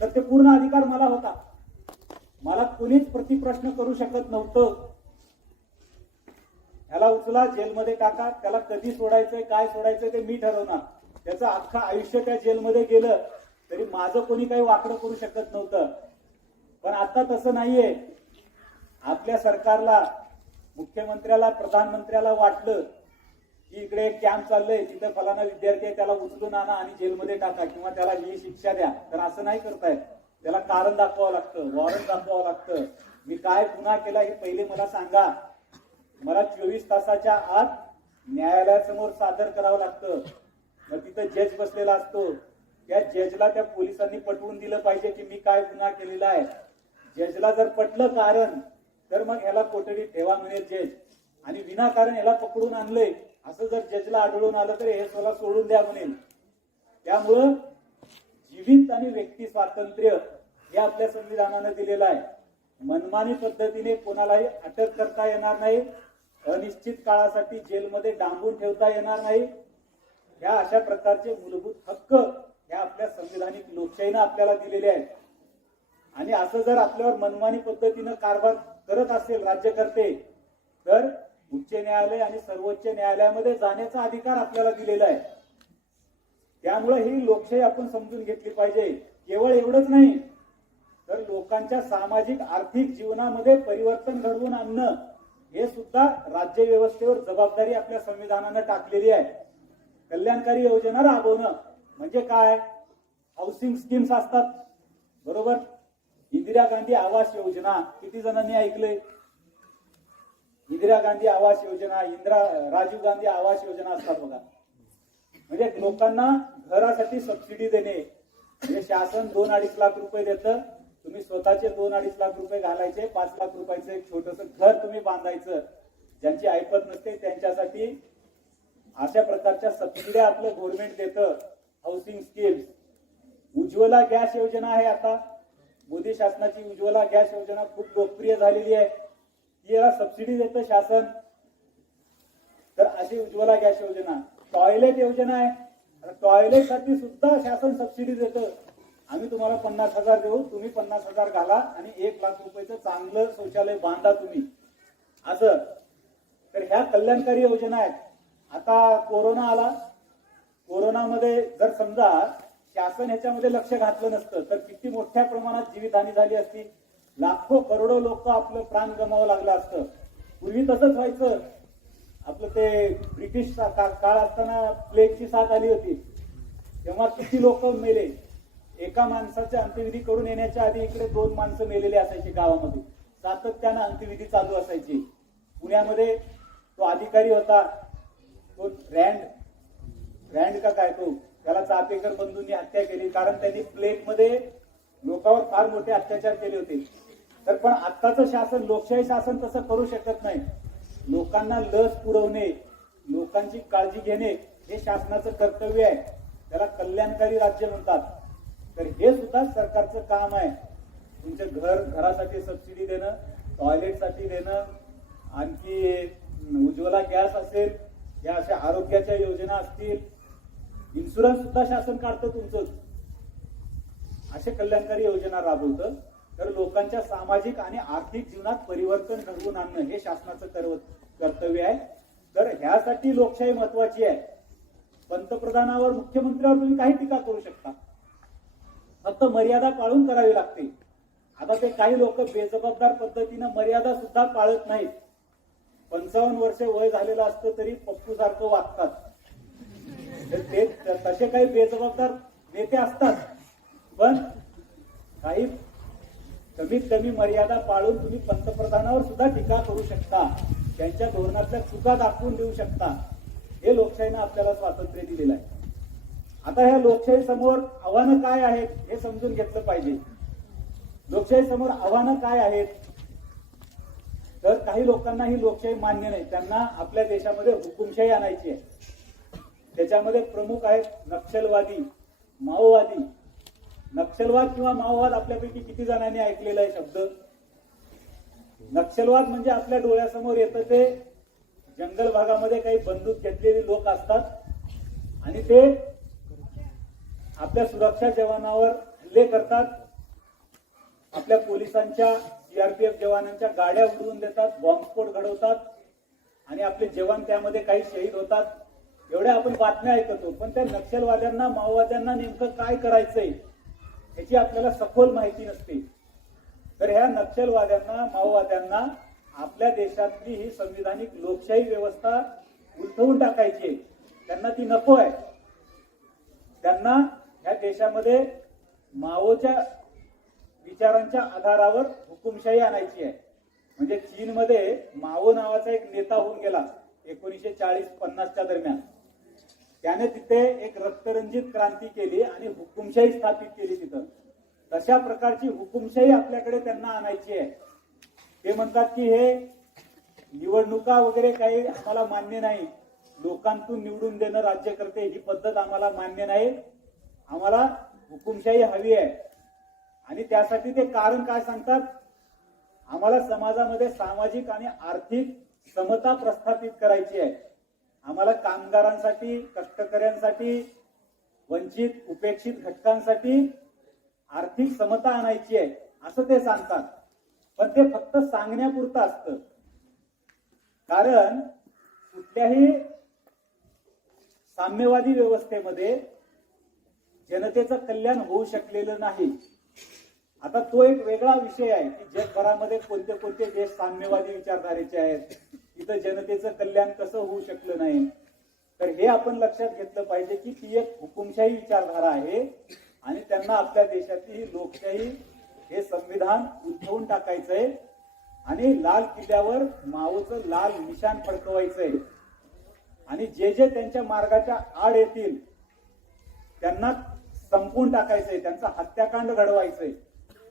तर ते पूर्ण अधिकार मला होता. मला कोणीच प्रतिप्रश्न करू शकत नव्हतं. ह्याला उचला, जेलमध्ये टाका, त्याला कधी सोडायचंय, काय सोडायचंय ते मी ठरवणार. त्याचं अख्खं आयुष्य त्या जेलमध्ये गेलं तरी माझं कोणी काही वाकडं करू शकत नव्हतं. पण आता तसं नाहीये. आपल्या सरकारला, मुख्यमंत्र्याला, प्रधानमंत्र्याला वाटलं की इकडे एक कॅम्प चाललंय, तिथं फलाना विद्यार्थी आहे, त्याला उचलून आणा आणि जेलमध्ये टाका किंवा त्याला ही शिक्षा द्या, तर असं नाही करतायत. त्याला कारण दाखवावं लागतं, वॉरंट दाखवावं लागतं. मी काय गुन्हा केला हे पहिले मला सांगा. मला 24 तासाच्या आत न्यायालयासमोर सादर करावं लागतं. मग तिथं जज बसलेला असतो, त्या जजला त्या पोलिसांनी पटवून दिलं पाहिजे की मी काय गुन्हा केलेला आहे. जजला जर पटलं कारण, तर मग ह्याला कोठडीत ठेवा म्हणेल जज. आणि विनाकारण ह्याला पकडून आणलंय असं जर जजला आढळून आलं तर हे स्वतः सोडून द्या म्हणेल. त्यामुळं जीवित आणि व्यक्ती स्वातंत्र्य हे आपल्या संविधानानं दिलेलं आहे. मनमानी पद्धतीने कोणालाही अटक करता येणार नाही, अनिश्चित काळासाठी जेलमध्ये डांबून ठेवता येणार नाही. ह्या अशा प्रकारचे मूलभूत हक्क ह्या आपल्या संविधानिक लोकशाहीनं आपल्याला दिलेले आहेत. आणि असं जर आपल्यावर मनमानी पद्धतीनं कारभार करत असेल राज्यकर्ते, तर उच्च न्यायालय आणि सर्वोच्च न्यायालयामध्ये जाण्याचा अधिकार आपल्याला दिलेला आहे. त्यामुळे ही लोकशाही आपण समजून घेतली पाहिजे. केवळ एवढंच नाही तर लोकांच्या सामाजिक आर्थिक जीवनामध्ये परिवर्तन घडवून आणणं हे सुद्धा राज्य व्यवस्थेवर जबाबदारी आपल्या संविधानानं टाकलेली आहे. कल्याणकारी योजना राबवणं म्हणजे काय, हाऊसिंग स्कीम्स असतात बरोबर. इंदिरा गांधी आवास योजना किती जणांनी ऐकलंय? इंदिरा गांधी आवास योजना, राजीव गांधी आवास योजना असतात बघा. म्हणजे लोकांना घरासाठी सबसिडी देणे. म्हणजे शासन 2-2.5 लाख रुपये देतं, तुम्ही स्वतःचे 2-2.5 लाख रुपये घालायचे, 5 लाख रुपयाचं एक छोटंसं घर तुम्ही बांधायचं. ज्यांची ऐपत नसते त्यांच्यासाठी अशा प्रकारच्या सबसिड्या आपलं गव्हर्नमेंट देतं. Housing schemes. उज्ज्वला गॅस योजना आहे आता, मोदी शासनाची उज्ज्वला गॅस योजना खूप लोकप्रिय झालेली आहे. ती याला सबसिडी देतं शासन. तर अशी उज्ज्वला गॅस योजना. टॉयलेट योजना आहे, टॉयलेट साठी सुद्धा शासन सबसिडी देतं. आम्ही तुम्हाला 50,000 देऊ, तुम्ही 50,000 घाला आणि 1 लाख रुपयाचं चांगलं शौचालय बांधा तुम्ही, असं. तर ह्या कल्याणकारी योजना आहेत. आता कोरोना आला, कोरोनामध्ये जर समजा शासन ह्याच्यामध्ये लक्ष घातलं नसतं तर किती मोठ्या प्रमाणात जीवितहानी झाली असती. लाखो करोडो लोक आपलं प्राण गमावं लागलं असतं. पूर्वी तसंच व्हायचं. आपलं ते ब्रिटिश काळ असताना प्लेगची साथ आली होती, तेव्हा किती लोक मेले. एका माणसाचे अंत्यविधी करून येण्याच्या आधी इकडे 2 माणसं मेलेले असायची गावामध्ये. सातत्यानं अंत्यविधी चालू असायची. पुण्यामध्ये तो अधिकारी होता, तो रँड का काय, तो त्याला चापेकर बंधूंनी हत्या केली कारण त्यांनी प्लेग मध्ये लोकांवर फार मोठे अत्याचार केले होते. तर पण आत्ताचं शासन, लोकशाही शासन तसं करू शकत नाही. लोकांना लस पुरवणे, लोकांची काळजी घेणे हे शासनाचं कर्तव्य आहे. त्याला कल्याणकारी राज्य म्हणतात. तर हे सुद्धा सरकारचं काम आहे. तुमच्या घरासाठी सबसिडी देणं, टॉयलेटसाठी देणं, आणखी उज्ज्वला गॅस असेल, या अशा आरोग्याच्या योजना असतील, इन्शुरन्स सुद्धा शासन काढतं तुमचं. असे कल्याणकारी योजना राबवतं. तर लोकांच्या सामाजिक आणि आर्थिक जीवनात परिवर्तन घडवून आणणं हे शासनाचं कर्तव्य आहे. तर ह्यासाठी लोकशाही महत्वाची आहे. पंतप्रधानावर, मुख्यमंत्र्यावर तुम्ही काही टीका करू शकता, फक्त मर्यादा पाळून करावी लागते. आता ते काही लोक बेजबाबदार पद्धतीनं मर्यादा सुद्धा पाळत नाहीत. 55 वर्ष वय झालेलं असतं तरी पप्पू सारखं वागतात. तर ते तसे काही बेजबाबदार नेते असतात, पण काही कमीत कमी मर्यादा पाळून तुम्ही पंतप्रधानावर सुद्धा टीका करू शकता, त्यांच्या धोरणातल्या चुका दाखवून देऊ शकता. हे लोकशाहीनं आपल्याला स्वातंत्र्य दिलेलं आहे. आता ह्या लोकशाही समोर आव्हानं काय आहेत हे समजून घेतलं पाहिजे. लोकशाही समोर आव्हानं काय आहेत, तर काही लोकांना ही लोकशाही मान्य नाही. त्यांना आपल्या देशामध्ये हुकुमशाही आणायची आहे. त्याच्यामध्ये प्रमुख आहेत नक्षलवादी, माओवादी. नक्षलवाद किंवा माओवाद आपल्यापैकी किती जणांनी ऐकलेला आहे शब्द? नक्षलवाद म्हणजे आपल्या डोळ्यासमोर येतं ते जंगल भागामध्ये काही बंदूक घेतलेले लोक असतात आणि ते आपल्या सुरक्षा जवानावर हल्ले करतात, आपल्या पोलिसांच्या सीआरपीएफ जवानांच्या गाड्या उडवून देतात, बॉम्बस्फोट घडवतात आणि आपले जवान त्यामध्ये काही शहीद होतात. एवढ्या आपण बातम्या ऐकतो. पण त्या नक्षलवाद्यांना, माओवाद्यांना नेमकं काय करायचंय याची आपल्याला सखोल माहिती नसते. तर ह्या नक्षलवाद्यांना, माओवाद्यांना आपल्या देशातली ही संविधानिक लोकशाही व्यवस्था उलथवून टाकायची आहे. त्यांना ती नको आहे. त्यांना ह्या देशामध्ये माओच्या विचारांच्या आधारावर हुकुमशाही आणायची आहे. म्हणजे चीनमध्ये माओ नावाचा एक नेता होऊन गेला 1940-50च्या दरम्यान. त्याने तिथे एक रक्तरंजित क्रांती केली आणि हुकुमशाही स्थापित केली तिथं. तशा प्रकारची हुकुमशाही आपल्याकडे त्यांना आणायची आहे. ते म्हणतात की हे निवडणुका वगैरे काही आम्हाला मान्य नाही, लोकांतून निवडून देणं राज्यकर्ते ही पद्धत आम्हाला मान्य नाही, आम्हाला हुकुमशाही हवी आहे. आणि त्यासाठी ते कारण काय सांगतात? आम्हाला समाजामध्ये सामाजिक आणि आर्थिक समता प्रस्थापित करायची आहे. आम्हाला कामगारांसाठी, कष्टकऱ्यांसाठी, वंचित उपेक्षित घटकांसाठी आर्थिक समता आणायची आहे असं ते सांगतात. पण ते फक्त सांगण्यापुरतं असतं. कारण कुठल्याही साम्यवादी व्यवस्थेमध्ये जनतेचं कल्याण होऊ शकलेलं नाही. आता तो एक वेगळा विषय आहे की जगभरामध्ये कोणते कोणते देश साम्यवादी विचारधारेचे आहेत, तिथं जनतेचं कल्याण कसं होऊ शकलं नाही. तर हे आपण लक्षात घेतलं पाहिजे की ती एक हुकुमशाही विचारधारा आहे आणि त्यांना आपल्या देशातली ही लोकशाही, हे संविधान उलथवून टाकायचंय आणि लाल किल्ल्यावर माओचं लाल निशाण फडकवायचंय. आणि जे जे त्यांच्या मार्गाच्या आड येतील त्यांना संपवून टाकायचंय, त्यांचा हत्याकांड घडवायचंय,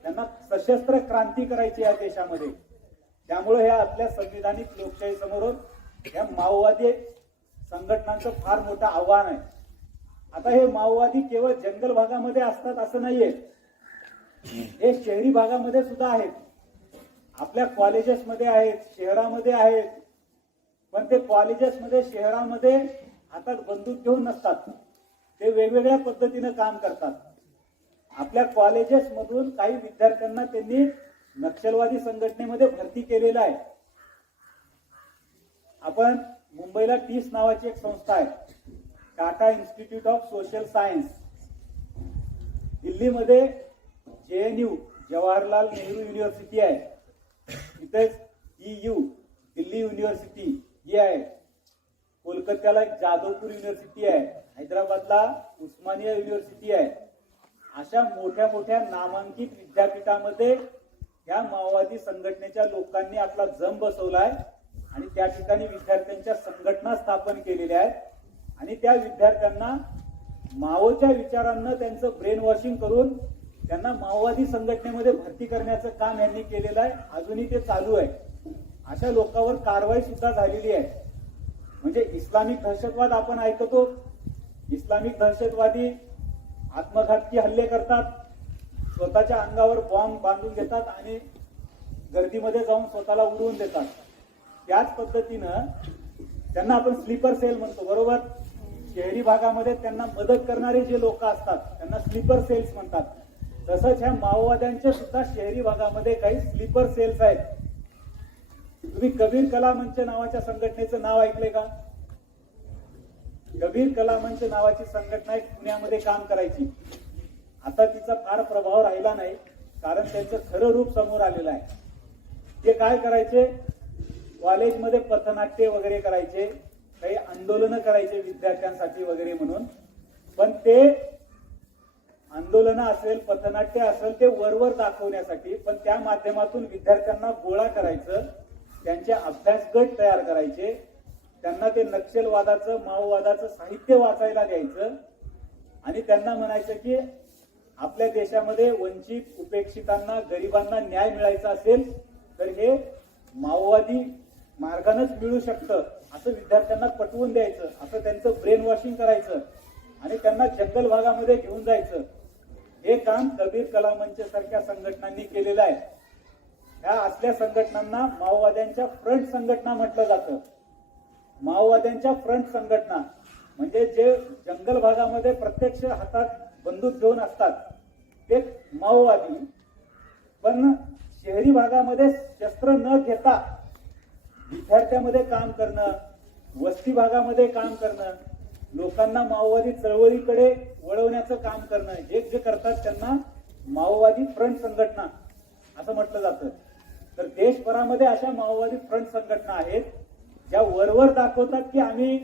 त्यांना सशस्त्र क्रांती करायची या देशामध्ये. त्यामुळे ह्या आपल्या संविधानिक लोकशाही समोर या माओवादी संघटनांचं फार मोठं आव्हान आहे. आता हे माओवादी केवळ जंगल भागामध्ये असतात असं नाहीये, हे शहरी भागामध्ये सुद्धा आहेत. आपल्या कॉलेजेसमध्ये आहेत, शहरामध्ये आहेत. पण ते कॉलेजेसमध्ये, शहरामध्ये हातात बंदूक घेऊन नसतात. ते वेगवेगळ्या पद्धतीनं काम करतात. आपल्या कॉलेजेसमधून काही विद्यार्थ्यांना त्यांनी नक्षलवादी संघटनेमध्ये भरती केलेलं आहे. आपण मुंबईला टीस नावाची एक संस्था आहे, Tata institute of social science. दिल्लीमध्ये JNU, जवाहरलाल नेहरू युनिव्हर्सिटी आहे. तिथेच EU, दिल्ली युनिव्हर्सिटी ही आहे. कोलकात्याला एक जाधवपूर युनिव्हर्सिटी आहे. हैदराबादला उस्मानिया युनिव्हर्सिटी आहे. अशा मोठ्या मोठ्या नामांकित विद्यापीठामध्ये या माओवादी संघटनेच्या लोकांनी आपला जम बसवलाय आणि त्या ठिकाणी विद्यार्थ्यांच्या संघटना स्थापन केलेल्या आहेत. आणि त्या विद्यार्थ्यांना माओच्या विचारांना त्यांचं ब्रेन वॉशिंग करून त्यांना माओवादी संघटनेमध्ये भरती करण्याचं काम यांनी केलेलं आहे. अजूनही ते चालू आहे. अशा लोकांवर कारवाई सुद्धा झालेली आहे. म्हणजे इस्लामिक दहशतवाद आपण ऐकतो. इस्लामिक दहशतवादी आत्मघातकी हल्ले करतात, स्वतःच्या अंगावर बॉम्ब बांधून घेतात आणि गर्दीमध्ये जाऊन स्वतःला उडवून देतात. त्याच पद्धतीनं त्यांना आपण स्लीपर सेल म्हणतो, बरोबर? शहरी भागामध्ये त्यांना मदत करणारे जे लोक असतात त्यांना स्लीपर सेल्स म्हणतात. तसंच ह्या माओवाद्यांच्या सुद्धा शहरी भागामध्ये काही स्लीपर सेल्स आहेत. तुम्ही कबीर कला मंच नावाच्या संघटनेचं नाव ऐकलंय का? कबीर कला मंच नावाची संघटना एक पुण्यामध्ये काम करायची. आता तिचा फार प्रभाव राहिला नाही. कारण त्यांचं खरं रूप समोर आलेलं आहे. ते काय करायचे, कॉलेजमध्ये पथनाट्य वगैरे करायचे, काही आंदोलनं करायचे विद्यार्थ्यांसाठी वगैरे म्हणून. पण ते आंदोलनं असेल, पथनाट्य असेल, ते वरवर दाखवण्यासाठी, पण त्या माध्यमातून विद्यार्थ्यांना गोळा करायचं, त्यांचे अभ्यास गट तयार करायचे, त्यांना ते नक्षलवादाचं, माओवादाचं साहित्य वाचायला द्यायचं आणि त्यांना म्हणायचं की आपल्या देशामध्ये वंचित, उपेक्षितांना, गरिबांना न्याय मिळायचा असेल तर हे माओवादी मार्गानंच मिळू शकतं, असं विद्यार्थ्यांना पटवून द्यायचं, असं त्यांचं ब्रेन वॉशिंग करायचं आणि त्यांना जंगल भागामध्ये घेऊन जायचं. हे काम कबीर कला मंच सारख्या संघटनांनी केलेलं आहे. ह्या असल्या संघटनांना माओवाद्यांच्या फ्रंट संघटना म्हटलं जातं. माओवाद्यांच्या फ्रंट संघटना म्हणजे जे जंगल भागामध्ये प्रत्यक्ष हातात बंदूक घेऊन असतात ते माओवादी, पण शहरी भागामध्ये शस्त्र न घेता विद्यार्थ्यामध्ये काम करणं, वस्ती भागामध्ये काम करणं, लोकांना माओवादी चळवळीकडे वळवण्याचं काम करणं, हे जे करतात त्यांना माओवादी फ्रंट संघटना असं म्हटलं जातं. तर देशभरामध्ये अशा माओवादी फ्रंट संघटना आहेत ज्या वरवर दाखवतात की आम्ही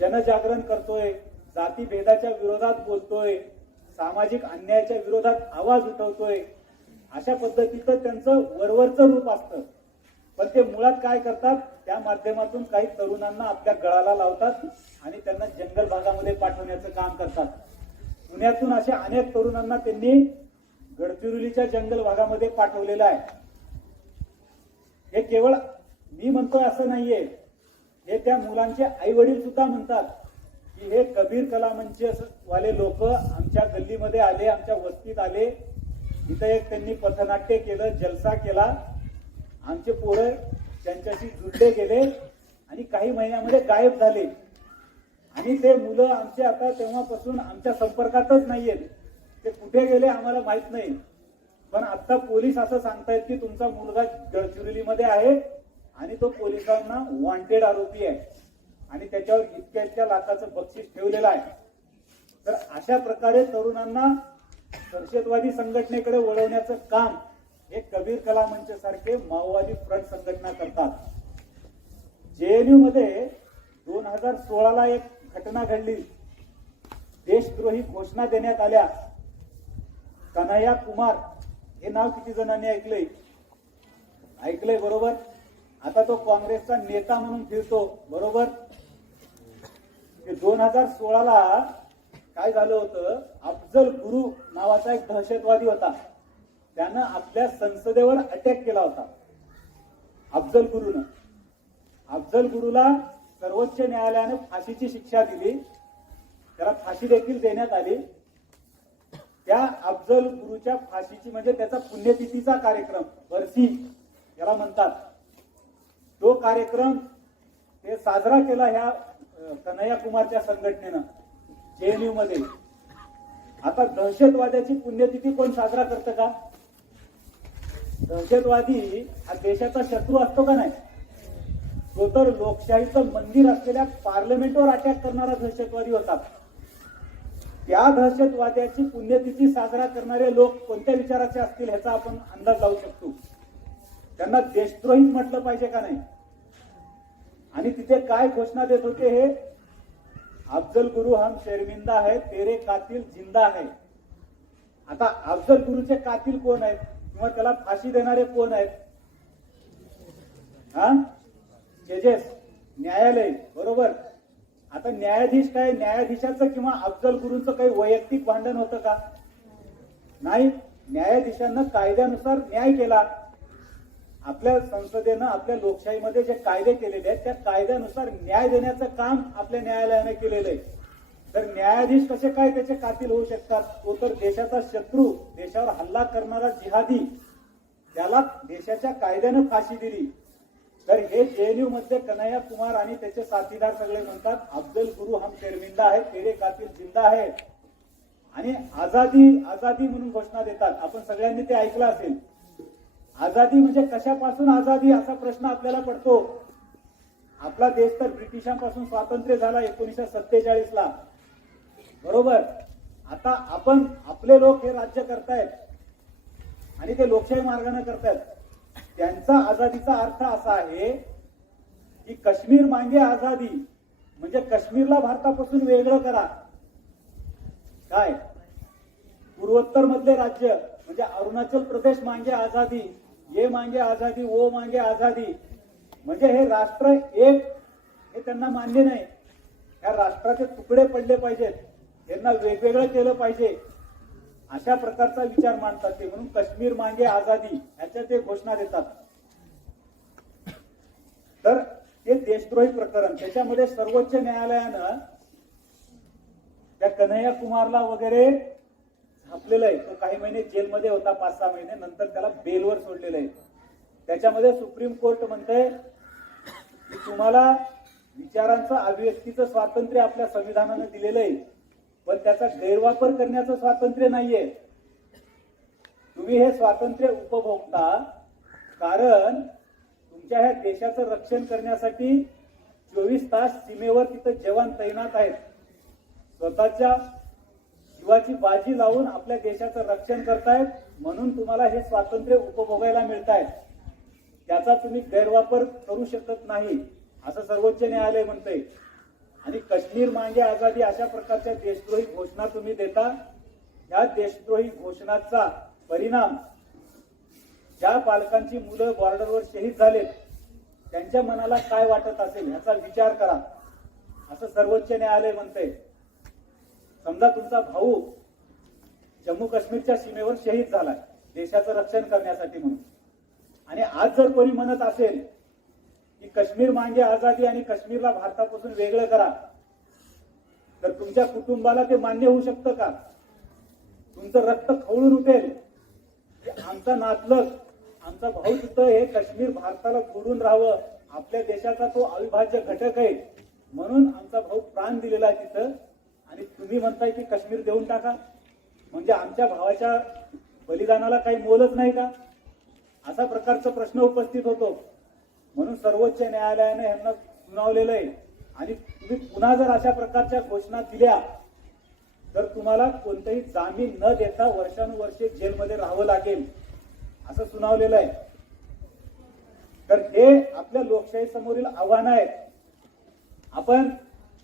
जनजागरण करतोय, जातीभेदाच्या विरोधात बोलतोय, सामाजिक अन्यायाच्या विरोधात आवाज उठवतोय, अशा पद्धतीचं त्यांचं वरवरचं रूप असतं. पण ते मुळात काय करतात, त्या माध्यमातून काही तरुणांना आपल्या गळाला लावतात आणि त्यांना जंगल भागामध्ये पाठवण्याचं काम करतात. पुण्यातून अशा अनेक तरुणांना त्यांनी गडचिरोलीच्या जंगल भागामध्ये पाठवलेलं आहे. हे केवळ मी म्हणतोय असं नाहीये, हे त्या मुलांचे आई वडील सुद्धा म्हणतात की हे कबीर कला मंच वाले लोक आमच्या गल्लीमध्ये आले, आमच्या वस्तीत आले, इथं एक त्यांनी पथनाट्य केलं, जलसा केला, आमचे पोरं त्यांच्याशी जुळले गेले आणि काही महिन्यामध्ये गायब झाले आणि ते मुलं आमचे आता तेव्हापासून आमच्या संपर्कातच नाहीयेत. ते कुठे गेले आम्हाला माहित नाही. पण आता पोलीस असं सांगतायत की तुमचा मुलगा गडचिरोलीमध्ये आहे आणि तो पोलिसांना वॉन्टेड आरोपी आहे आणि त्याच्यावर इतक्या इतक्या लाखाचं बक्षीस ठेवलेलं आहे. तर अशा प्रकारे तरुणांना दहशतवादी संघटनेकडे वळवण्याचं काम हे कबीर कला मंच सारखे माओवादी फ्रंट संघटना करतात. जेएनयू मध्ये 2016ला एक घटना घडली. देशद्रोही घोषणा देण्यात आल्या. कन्हैया कुमार हे नाव किती जणांनी ऐकलंय बरोबर. आता तो काँग्रेसचा नेता म्हणून फिरतो बरोबर. 2016ला काय झालं होतं, अफजल गुरु नावाचा एक दहशतवादी होता, त्यानं आपल्या संसदेवर अटॅक केला होता. अफजल गुरुला सर्वोच्च न्यायालयाने फाशीची शिक्षा दिली, त्याला फाशी देखील देण्यात आली. त्या अफजल गुरुच्या फाशीची म्हणजे त्याचा पुण्यतिथीचा कार्यक्रम, बरसी याला म्हणतात, तो कार्यक्रम ते साजरा केला ह्या कन्हैया कुमारच्या संघटनेनं जेएनयू मध्ये. आता दहशतवाद्याची पुण्यतिथी कोण साजरा करतं का? दहशतवादी हा देशाचा शत्रू असतो का नाही? तो तर लोकशाहीचं मंदिर असलेल्या पार्लमेंटवर अटॅक करणारा दहशतवादी होता. त्या दहशतवाद्याची पुण्यतिथी साजरा करणारे लोक कोणत्या विचाराचे असतील ह्याचा आपण अंदाज लावू शकतो. त्यांना देशद्रोही म्हटलं पाहिजे का नाही? आणि तिथे काय घोषणा देत होते, हे अफजल गुरु हम शर्मिंदा है, तेरे कातिल जिंदा है. आता अफजल गुरुचे कातिल कोण आहेत किंवा त्याला फाशी देणारे कोण आहेत? जजेस, न्यायालय बरोबर. आता न्यायाधीश काय, न्यायाधीशाचं किंवा अफजल गुरुंचं काही वैयक्तिक भांडण होतं का? नाही. न्यायाधीशांना कायद्यानुसार न्याय केला. आपल्या संसदेनं आपल्या लोकशाहीमध्ये जे कायदे केलेले आहेत त्या कायद्यानुसार न्याय देण्याचं काम आपल्या न्यायालयाने केलेलं आहे. तर न्यायाधीश कसे काय त्याचे कातिल होऊ शकतात? तो तर देशाचा शत्रू, देशावर हल्ला करणारा जिहादी, त्याला देशाच्या कायद्यानं फाशी दिली. तर हे जेएनयू मध्ये कन्हैया कुमार आणि त्याचे साथीदार सगळे म्हणतात अफजल गुरु हम शर्मिंदा है, तेरे कातिल जिंदा है आणि आझादी आझादी म्हणून घोषणा देतात. आपण सगळ्यांनी ते ऐकलं असेल. आझादी म्हणजे कशापासून आझादी असा प्रश्न आपल्याला पडतो. आपला देश तर ब्रिटिशांपासून स्वातंत्र्य झाला 1947ला बरोबर. आता आपण आपले लोक हे राज्य करतायत आणि ते लोकशाही मार्गाने करतात. त्यांचा आझादीचा अर्थ असा आहे की काश्मीर मागे आझादी म्हणजे काश्मीरला भारतापासून वेगळं करा. काय पूर्वोत्तर मधले राज्य म्हणजे अरुणाचल प्रदेश मागे आझादी, ये मागे आझादी, वो मागे आझादी, म्हणजे हे राष्ट्र एक हे त्यांना मान्य नाही. या राष्ट्राचे तुकडे पडले पाहिजेत, यांना वेगवेगळं केलं पाहिजे, अशा प्रकारचा विचार मांडतात ते. म्हणून काश्मीर मागे आझादी याच्या ते घोषणा देतात. तर हे देशद्रोही प्रकरण, त्याच्यामध्ये सर्वोच्च न्यायालयानं त्या कन्हैया कुमारला वगैरे झापलेलं आहे. तो काही महिने जेलमध्ये होता, 5-6 महिने, नंतर त्याला बेलवर सोडलेलं आहे. त्याच्यामध्ये सुप्रीम कोर्ट म्हणतंय की तुम्हाला विचारांचं अभिव्यक्तीचं स्वातंत्र्य आपल्या संविधानानं दिलेलं आहे, पण त्याचा गैरवापर करण्याचं स्वातंत्र्य नाहीये. तुम्ही हे स्वातंत्र्य उपभोगता कारण तुमच्या ह्या देशाचं रक्षण करण्यासाठी 24 तास सीमेवर तिथं जवान तैनात आहेत. स्वतःच्या जीवाची बाजी लावून आपल्या देशाचं रक्षण करतायत, म्हणून तुम्हाला हे स्वातंत्र्य उपभोगायला मिळतायत. त्याचा तुम्ही गैरवापर करू शकत नाही असं सर्वोच्च न्यायालय म्हणतंय. आणि काश्मीर मागे आझादी अशा प्रकारच्या देशद्रोही घोषणा तुम्ही देता. या देशद्रोही घोषणाचा परिणाम ज्या पालकांची मुलं बॉर्डरवर शहीद झालेत त्यांच्या मनाला काय वाटत असेल याचा विचार करा असं सर्वोच्च न्यायालय म्हणतंय. समजा तुमचा भाऊ जम्मू काश्मीरच्या सीमेवर शहीद झालाय देशाचं रक्षण करण्यासाठी म्हणून, आणि आज जर कोणी म्हणत असेल की काश्मीर मागे आझादी आणि काश्मीरला भारतापासून वेगळं करा, तर तुमच्या कुटुंबाला ते मान्य होऊ शकतं का? तुमचं रक्त खवळून उठेल की आमचा नातलग, आमचा भाऊ सुद्धा हे काश्मीर भारताला जोडून राहावं, आपल्या देशाचा तो अविभाज्य घटक आहे, म्हणून आमचा भाऊ प्राण दिलेला आहे तिथं, आणि तुम्ही म्हणताय की काश्मीर देऊन टाका, म्हणजे आमच्या भावाच्या बलिदानाला काही मोलच नाही का? असा प्रकारचा प्रश्न उपस्थित होतो. म्हणून सर्वोच्च न्यायालयाने यांना सुनावलेलं आहे. आणि तुम्ही पुन्हा जर अशा प्रकारच्या घोषणा दिल्या तर तुम्हाला कोणताही जामीन न देता वर्षानुवर्षे जेलमध्ये राहावं लागेल असं सुनावलेलं आहे. तर हे आपल्या लोकशाही समोरील आव्हान आहे. आपण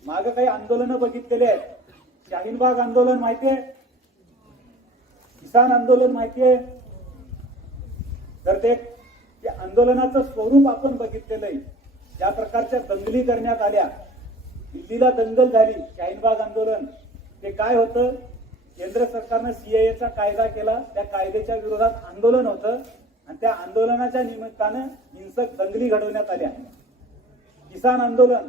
मागे काही आंदोलनं बघितलेली आहेत. शाहीनबाग आंदोलन माहितीये, किसान आंदोलन माहितीये. तर ते आंदोलनाचं स्वरूप आपण बघितलेलं आहे. ज्या प्रकारच्या दंगली करण्यात आल्या, दिल्लीला दंगल झाली, शाहीनबाग आंदोलन, ते काय होतं? केंद्र सरकारनं सीएएचा कायदा केला, त्या कायद्याच्या विरोधात आंदोलन होतं आणि त्या आंदोलनाच्या निमित्तानं हिंसक दंगली घडवण्यात आल्या. किसान आंदोलन,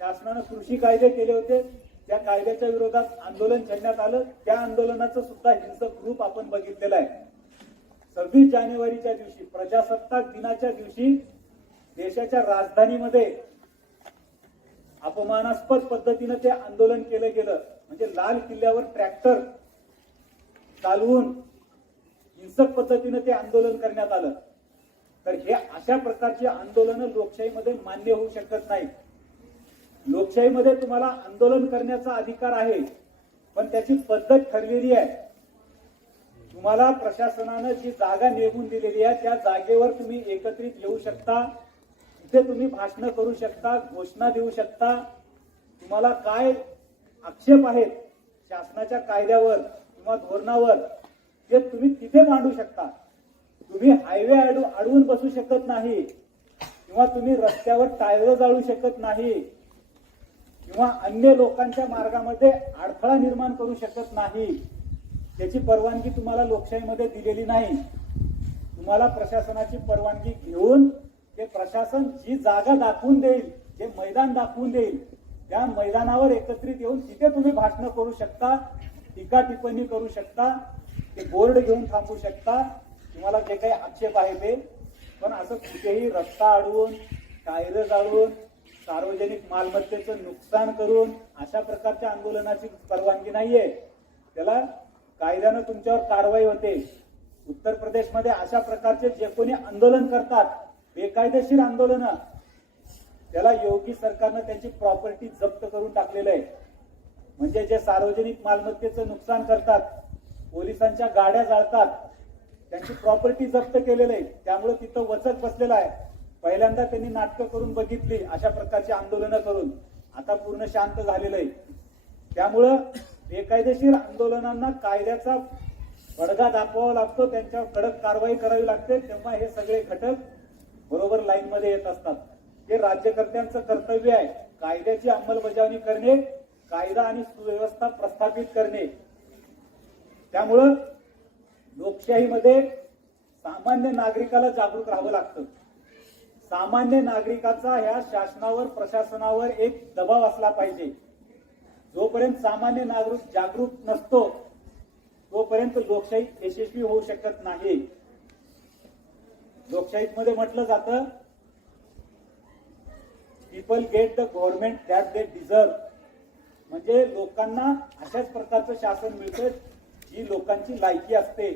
शासनानं कृषी कायदे केले होते, त्या कायद्याच्या विरोधात आंदोलन छेडण्यात आलं, त्या आंदोलनाचं सुद्धा हिंसक रूप आपण बघितलेलं आहे. 26 जानेवारीच्या दिवशी, प्रजासत्ताक दिनाच्या दिवशी देशाच्या राजधानीमध्ये अपमानास्पद पद्धतीनं ते आंदोलन केलं गेलं. म्हणजे लाल किल्ल्यावर ट्रॅक्टर चालवून हिंसक पद्धतीनं ते आंदोलन करण्यात आलं. तर हे अशा प्रकारची आंदोलनं लोकशाहीमध्ये मान्य होऊ शकत नाही. लोकशाहीमध्ये तुम्हाला आंदोलन करण्याचा अधिकार आहे, पण त्याची पद्धत ठरलेली आहे. तुम्हाला प्रशासनानं जी जागा नेमून दिलेली आहे त्या जागेवर तुम्ही एकत्रित येऊ शकता, तिथे तुम्ही भाषणं करू शकता, घोषणा देऊ शकता. तुम्हाला काय आक्षेप आहेत शासनाच्या कायद्यावर किंवा धोरणावर ते तुम्ही तिथे मांडू शकता. तुम्ही हायवे अडवून बसू शकत नाही, किंवा तुम्ही रस्त्यावर टायर जाळू शकत नाही, किंवा अन्य लोकांच्या मार्गामध्ये अडथळा निर्माण करू शकत नाही. त्याची परवानगी तुम्हाला लोकशाहीमध्ये दिलेली नाही. तुम्हाला प्रशासनाची परवानगी घेऊन ते प्रशासन जी जागा दाखवून देईल, जे मैदान दाखवून देईल, त्या मैदानावर एकत्रित येऊन तिथे तुम्ही भाषण करू शकता, टीका टिप्पणी करू शकता, ते बोर्ड घेऊन थांबू शकता, तुम्हाला जे काही आक्षेप आहे ते. पण असं कुठेही रस्ता अडवून, टायर जाळून, सार्वजनिक मालमत्तेचं नुकसान करून अशा प्रकारच्या आंदोलनाची परवानगी नाहीये. त्याला कायद्यानं तुमच्यावर कारवाई होते. उत्तर प्रदेशमध्ये अशा प्रकारचे जे कोणी आंदोलन करतात, बेकायदेशीर आंदोलनं, त्याला योगी सरकारनं त्यांची प्रॉपर्टी जप्त करून टाकलेलं आहे. म्हणजे जे सार्वजनिक मालमत्तेचं नुकसान करतात, पोलिसांच्या गाड्या जाळतात, त्यांची प्रॉपर्टी जप्त केलेलं आहे, त्यामुळे तिथं वचक बसलेला आहे. पहिल्यांदा त्यांनी नाटकं करून बघितली, अशा प्रकारची आंदोलनं करून, आता पूर्ण शांत झालेलं आहे. त्यामुळं बेकायदेशीर आंदोलनांना कायद्याचा बडगा दाखवावा लागतो, त्यांच्यावर कडक कारवाई करावी लागते, तेव्हा हे सगळे घटक बरोबर लाईन मध्ये येत असतात. हे राज्यकर्त्यांचं कर्तव्य आहे, कायद्याची अंमलबजावणी करणे, कायदा आणि सुव्यवस्था प्रस्थापित करणे. त्यामुळं लोकशाहीमध्ये सामान्य नागरिकाला जागरूक राहावं लागतं. सामान्य नागरिकाचा ह्या शासनावर, प्रशासनावर एक दबाव असला पाहिजे. जोपर्यंत सामान्य नागरिक जागरूक नसतो तोपर्यंत लोकशाही यशस्वी होऊ शकत नाही. लोकशाहीमध्ये म्हटलं जातं, people get the government that they deserve. म्हणजे लोकांना अशाच प्रकारचं शासन मिळतं जी लोकांची लायकी असते.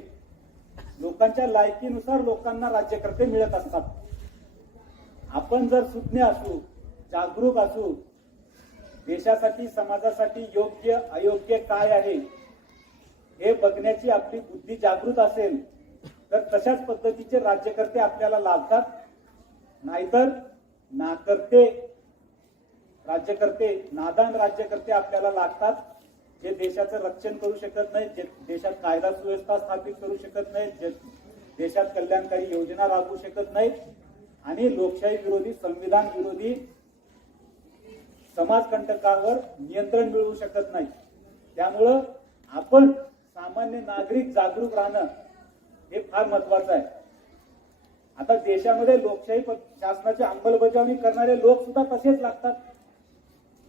लोकांच्या लायकीनुसार लोकांना राज्यकर्ते मिळत असतात. आपण जर सुज्ञ असू, जागरूक असू, देशासाठी, समाजासाठी योग्य अयोग्य काय आहे हे बघण्याची आपली बुद्धी जागृत असेल तर तशाच पद्धतीचे राज्यकर्ते आपल्याला लाभतात. नाहीतर नाकर्ते राज्यकर्ते, नादान राज्यकर्ते आपल्याला लागतात, जे देशाचं रक्षण करू शकत नाही, जे देशात कायदा सुव्यवस्था स्थापित करू शकत नाही, जे देशात कल्याणकारी योजना राबवू शकत नाहीत आणि लोकशाही विरोधी, संविधान विरोधी समाजकंटकावर नियंत्रण मिळवू शकत नाही. त्यामुळं आपण सामान्य नागरिक जागरूक राहणं हे फार महत्वाचं आहे. आता देशामध्ये लोकशाही शासनाची अंमलबजावणी करणारे लोक सुद्धा तसेच लागतात.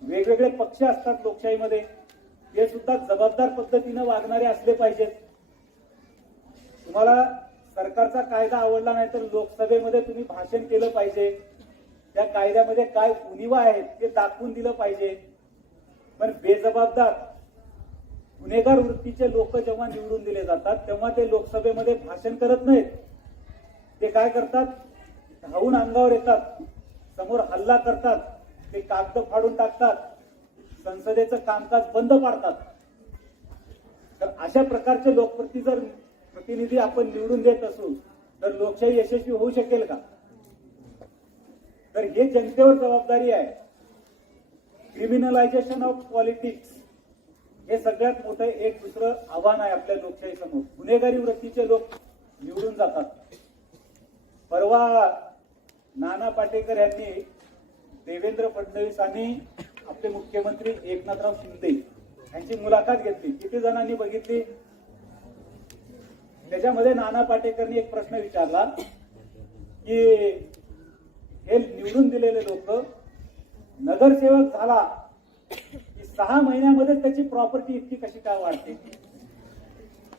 वेगवेगळे पक्ष असतात लोकशाहीमध्ये, ते सुद्धा जबाबदार पद्धतीनं वागणारे असले पाहिजेत. तुम्हाला सरकारचा कायदा आवडला नाही तर लोकसभेमध्ये तुम्ही भाषण केलं पाहिजे. त्या कायद्यामध्ये काय उणिवा आहेत ते दाखवून दिलं पाहिजे. पण बेजबाबदार गुन्हेगार वृत्तीचे लोक जेव्हा निवडून दिले जातात तेव्हा ते लोकसभेमध्ये भाषण करत नाहीत. ते काय करतात, धावून अंगावर येतात, समोर हल्ला करतात, ते कागद फाडून टाकतात, संसदेचं कामकाज बंद पाडतात. तर अशा प्रकारचे प्रतिनिधी आपण निवडून देत असू तर लोकशाही यशस्वी होऊ शकेल का? तर हे जनतेवर जबाबदारी आहे. क्रिमिनलायझेशन ऑफ पॉलिटिक्स हे सगळ्यात मोठं एक दुसरं आव्हान आहे आपल्या लोकशाही समोर. गुन्हेगारी वृत्तीचे लोक निवडून जातात. परवा नाना पाटेकर यांनी देवेंद्र फडणवीस आणि आपले मुख्यमंत्री एकनाथराव शिंदे यांची मुलाखत घेतली. किती जणांनी बघितली? त्याच्यामध्ये नाना पाटेकरनी एक प्रश्न विचारला की हे निवडून दिलेले लोक नगरसेवक झाला की 6 महिन्यामध्ये त्याची प्रॉपर्टी इतकी कशी काय वाढते?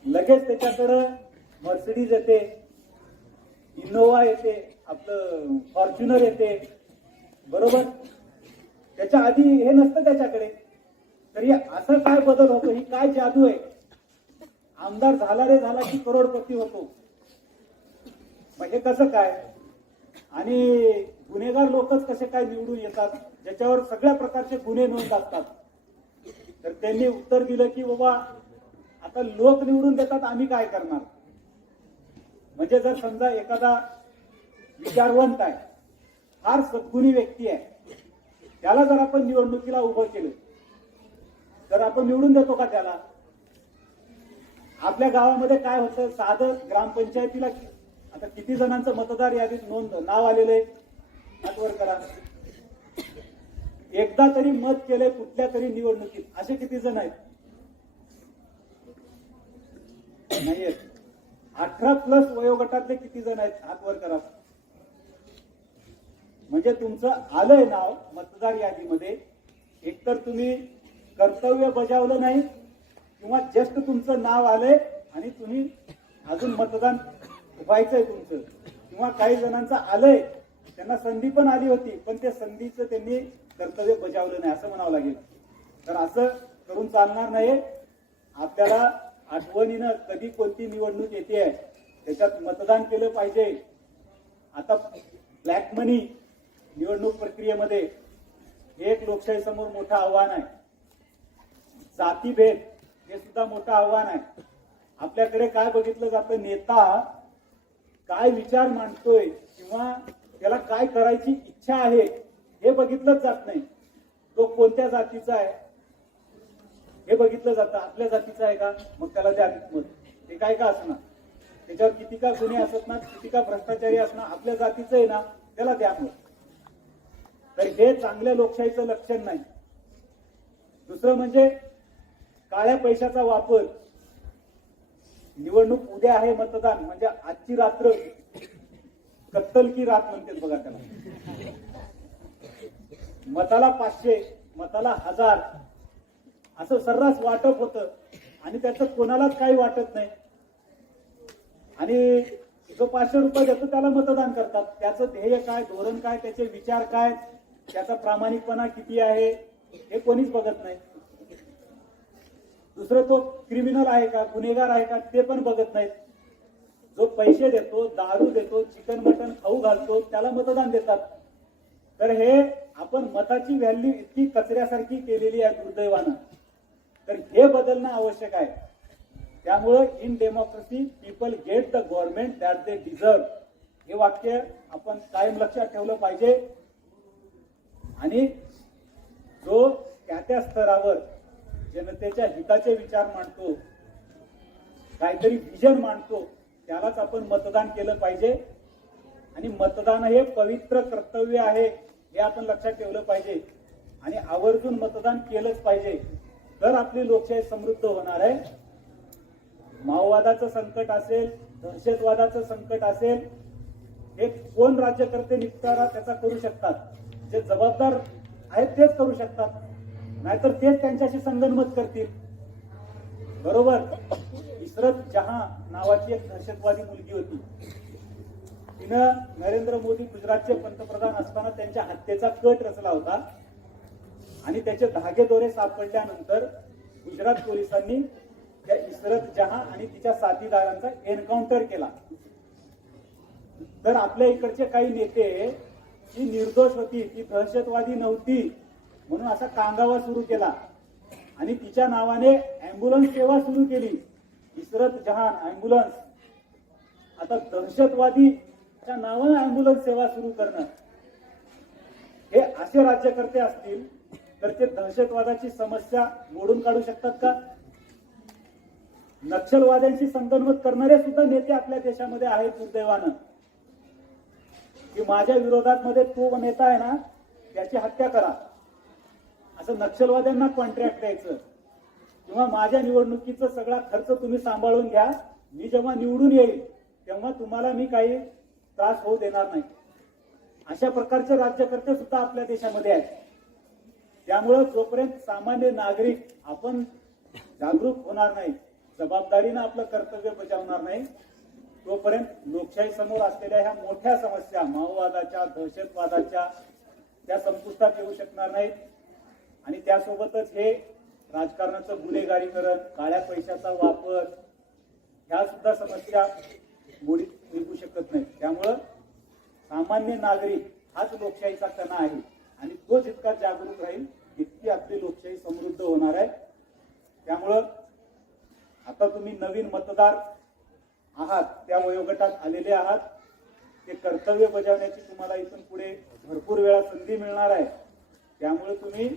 लगेच त्याच्याकडं मर्सिडीज येते, इनोवा येते, आपलं फॉर्च्युनर येते, बरोबर? त्याच्या आधी हे नसतं त्याच्याकडे. तरी असं काय बदल होतो? ही काय जादू आहे? आमदार झाला रे झाला की करोडपती होतो. मग हे कसं काय? आणि गुन्हेगार लोकच कसे काय निवडून येतात ज्याच्यावर सगळ्या प्रकारचे गुन्हे नोंद असतात? तर त्यांनी उत्तर दिलं की बाबा आता लोक निवडून देतात, आम्ही काय करणार? म्हणजे जर समजा एखादा विचारवंत आहे, फार सद्गुणी व्यक्ती आहे, त्याला जर आपण निवडणुकीला उभं केलं तर आपण निवडून देतो का त्याला? आपल्या गावामध्ये काय होतं, साधं ग्रामपंचायतीला आता किती जणांचं मतदार यादीत नाव आलेलं आहे? हात वर करा. एकदा तरी मत केलंय कुठल्या तरी निवडणुकीत, असे किती जण आहेत? नाहीयेत. 18+ वयोगटातले किती जण आहेत? हात वर करा. म्हणजे तुमचं आलंय नाव मतदार यादीमध्ये, एकतर तुम्ही कर्तव्य बजावलं नाही किंवा जस्ट तुमचं नाव आलंय आणि तुम्ही अजून मतदान व्हायचंय तुमचं, किंवा काही जणांचं आलंय, त्यांना संधी पण आली होती पण त्या संधीचं त्यांनी कर्तव्य बजावलं नाही असं म्हणावं लागेल. तर असं करून चालणार नाही. आपल्याला आठवणीनं कधी कोणती निवडणूक येते त्याच्यात मतदान केलं पाहिजे. आता ब्लॅक मनी निवडणूक प्रक्रियेमध्ये एक लोकशाही समोर मोठं आव्हान आहे. जातीभेद हे सुद्धा मोठं आव्हान आहे. आपल्याकडे काय बघितलं जातं, नेता काय विचार मांडतोय किंवा त्याला काय करायची इच्छा आहे हे बघितलंच जात नाही. तो कोणत्या जातीचा आहे हे बघितलं जातं. आपल्या जातीचा आहे का, मग त्याला द्या मत. ते काय का असणार, त्याच्यावर किती का गुन्हे असत ना, किती का भ्रष्टाचारी असणार, आपल्या जातीचं आहे ना, त्याला द्या मत. तर हे चांगल्या लोकशाहीचं लक्षण नाही. दुसरं म्हणजे काळ्या पैशाचा वापर. निवडणूक उद्या आहे, मतदान म्हणजे आजची रात्र कत्तल की रात म्हणते बघा त्याला. मताला 500, मताला 1000 असं सर्रास वाटप होतं आणि त्याचं कोणालाच काही वाटत नाही. आणि जो 500 रुपये देतो त्याला मतदान करतात. त्याचं ध्येय काय, धोरण काय, त्याचे विचार काय, त्याचा प्रामाणिकपणा किती आहे हे कोणीच बघत नाही. दुसरं तो क्रिमिनल आहे का, गुन्हेगार आहे का ते पण बघत नाहीत. जो पैसे देतो, दारू देतो, चिकन मटन खाऊ घालतो त्याला मतदान देतात. तर हे आपण मताची व्हॅल्यू इतकी कचऱ्यासारखी केलेली आहे दुर्दैवानं. तर हे बदलणं आवश्यक आहे. त्यामुळं in democracy people get the government that they deserve हे वाक्य आपण कायम लक्षात ठेवलं पाहिजे. आणि जो त्या स्तरावर जनतेच्या हिताचे विचार मांडतो, काहीतरी विजन मांडतो, त्यालाच आपण मतदान केलं पाहिजे. आणि मतदान हे पवित्र कर्तव्य आहे हे आपण लक्षात ठेवलं पाहिजे आणि आवर्जून मतदान केलंच पाहिजे. तर आपली लोकशाही समृद्ध होणार आहे. माओवादाचं संकट असेल, दहशतवादाचं संकट असेल, हे कोण राज्यकर्ते निपटारा त्याचा करू शकतात, जे जबाबदार आहेत तेच करू शकतात, नाहीतर तेच त्यांच्याशी संगनमत करतील. बरोबर. इशरत जहां नावाची एक दहशतवादी मुलगी होती. तिनं नरेंद्र मोदी गुजरातचे पंतप्रधान असताना त्यांच्या हत्येचा कट रचला होता आणि त्याचे धागेदोरे सापडल्यानंतर गुजरात पोलिसांनी त्या इशरत जहां आणि तिच्या साथीदारांचा एन्काउंटर केला. तर आपल्या इकडचे काही नेते, ती निर्दोष होती, ती दहशतवादी नव्हती म्हणून असा कांगावा सुरू केला आणि तिच्या नावाने अँब्युलन्स सेवा सुरू केली. इशरत जहां अँब्युलन्स. आता दहशतवादीच्या नावाने अँब्युलन्स सेवा सुरू करणं, हे असे राज्यकर्ते असतील तर ते दहशतवादाची समस्या मोडून काढू शकतात का? नक्षलवाद्यांशी संगनमत करणारे सुद्धा नेते आपल्या देशामध्ये आहेत दुर्दैवानं. की माझ्या विरोधात मध्ये तो नेता आहे ना, त्याची हत्या करा असं नक्षलवाद्यांना कॉन्ट्रॅक्ट द्यायचं, किंवा माझ्या निवडणुकीचा सगळा खर्च तुम्ही सांभाळून घ्या, मी जेव्हा निवडून येईल तेव्हा तुम्हाला मी काही त्रास होऊ देणार नाही. अशा प्रकारचे राज्यकर्ते सुद्धा आपल्या देशामध्ये आहेत. त्यामुळं जोपर्यंत सामान्य नागरिक आपण जागरूक होणार नाही, जबाबदारीनं आपलं कर्तव्य बजावणार नाही, तोपर्यंत लोकशाही समोर असलेल्या ह्या मोठ्या समस्या माओवादाच्या, दहशतवादाच्या, त्या संपुष्टात येऊ शकणार नाहीत. आणि त्यासोबतच हे राजकारणाचं गुन्हेगारीकरण, काळ्या पैशाचा वापर, ह्या सुद्धा समस्या मोडीत निघू शकत नाहीत. त्यामुळं सामान्य नागरिक हाच लोकशाहीचा कणा आहे आणि तो जितका जागरूक राहील तितकी आपली लोकशाही समृद्ध होणार आहे. त्यामुळं आता तुम्ही नवीन मतदार आहात, त्या वयोगटात आलेले आहात, ते कर्तव्य बजावण्याची तुम्हाला इथून पुढे भरपूर वेळा संधी मिळणार आहे. त्यामुळे तुम्ही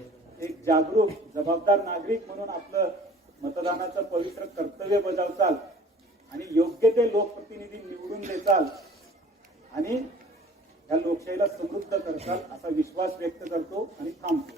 एक जागरूक जबाबदार नागरिक म्हणून आपलं मतदानाचं पवित्र कर्तव्य बजावचाल आणि योग्य ते लोकप्रतिनिधी निवडून देचाल आणि या लोकशाहीला समृद्ध करताल असा विश्वास व्यक्त करतो आणि थांबतो.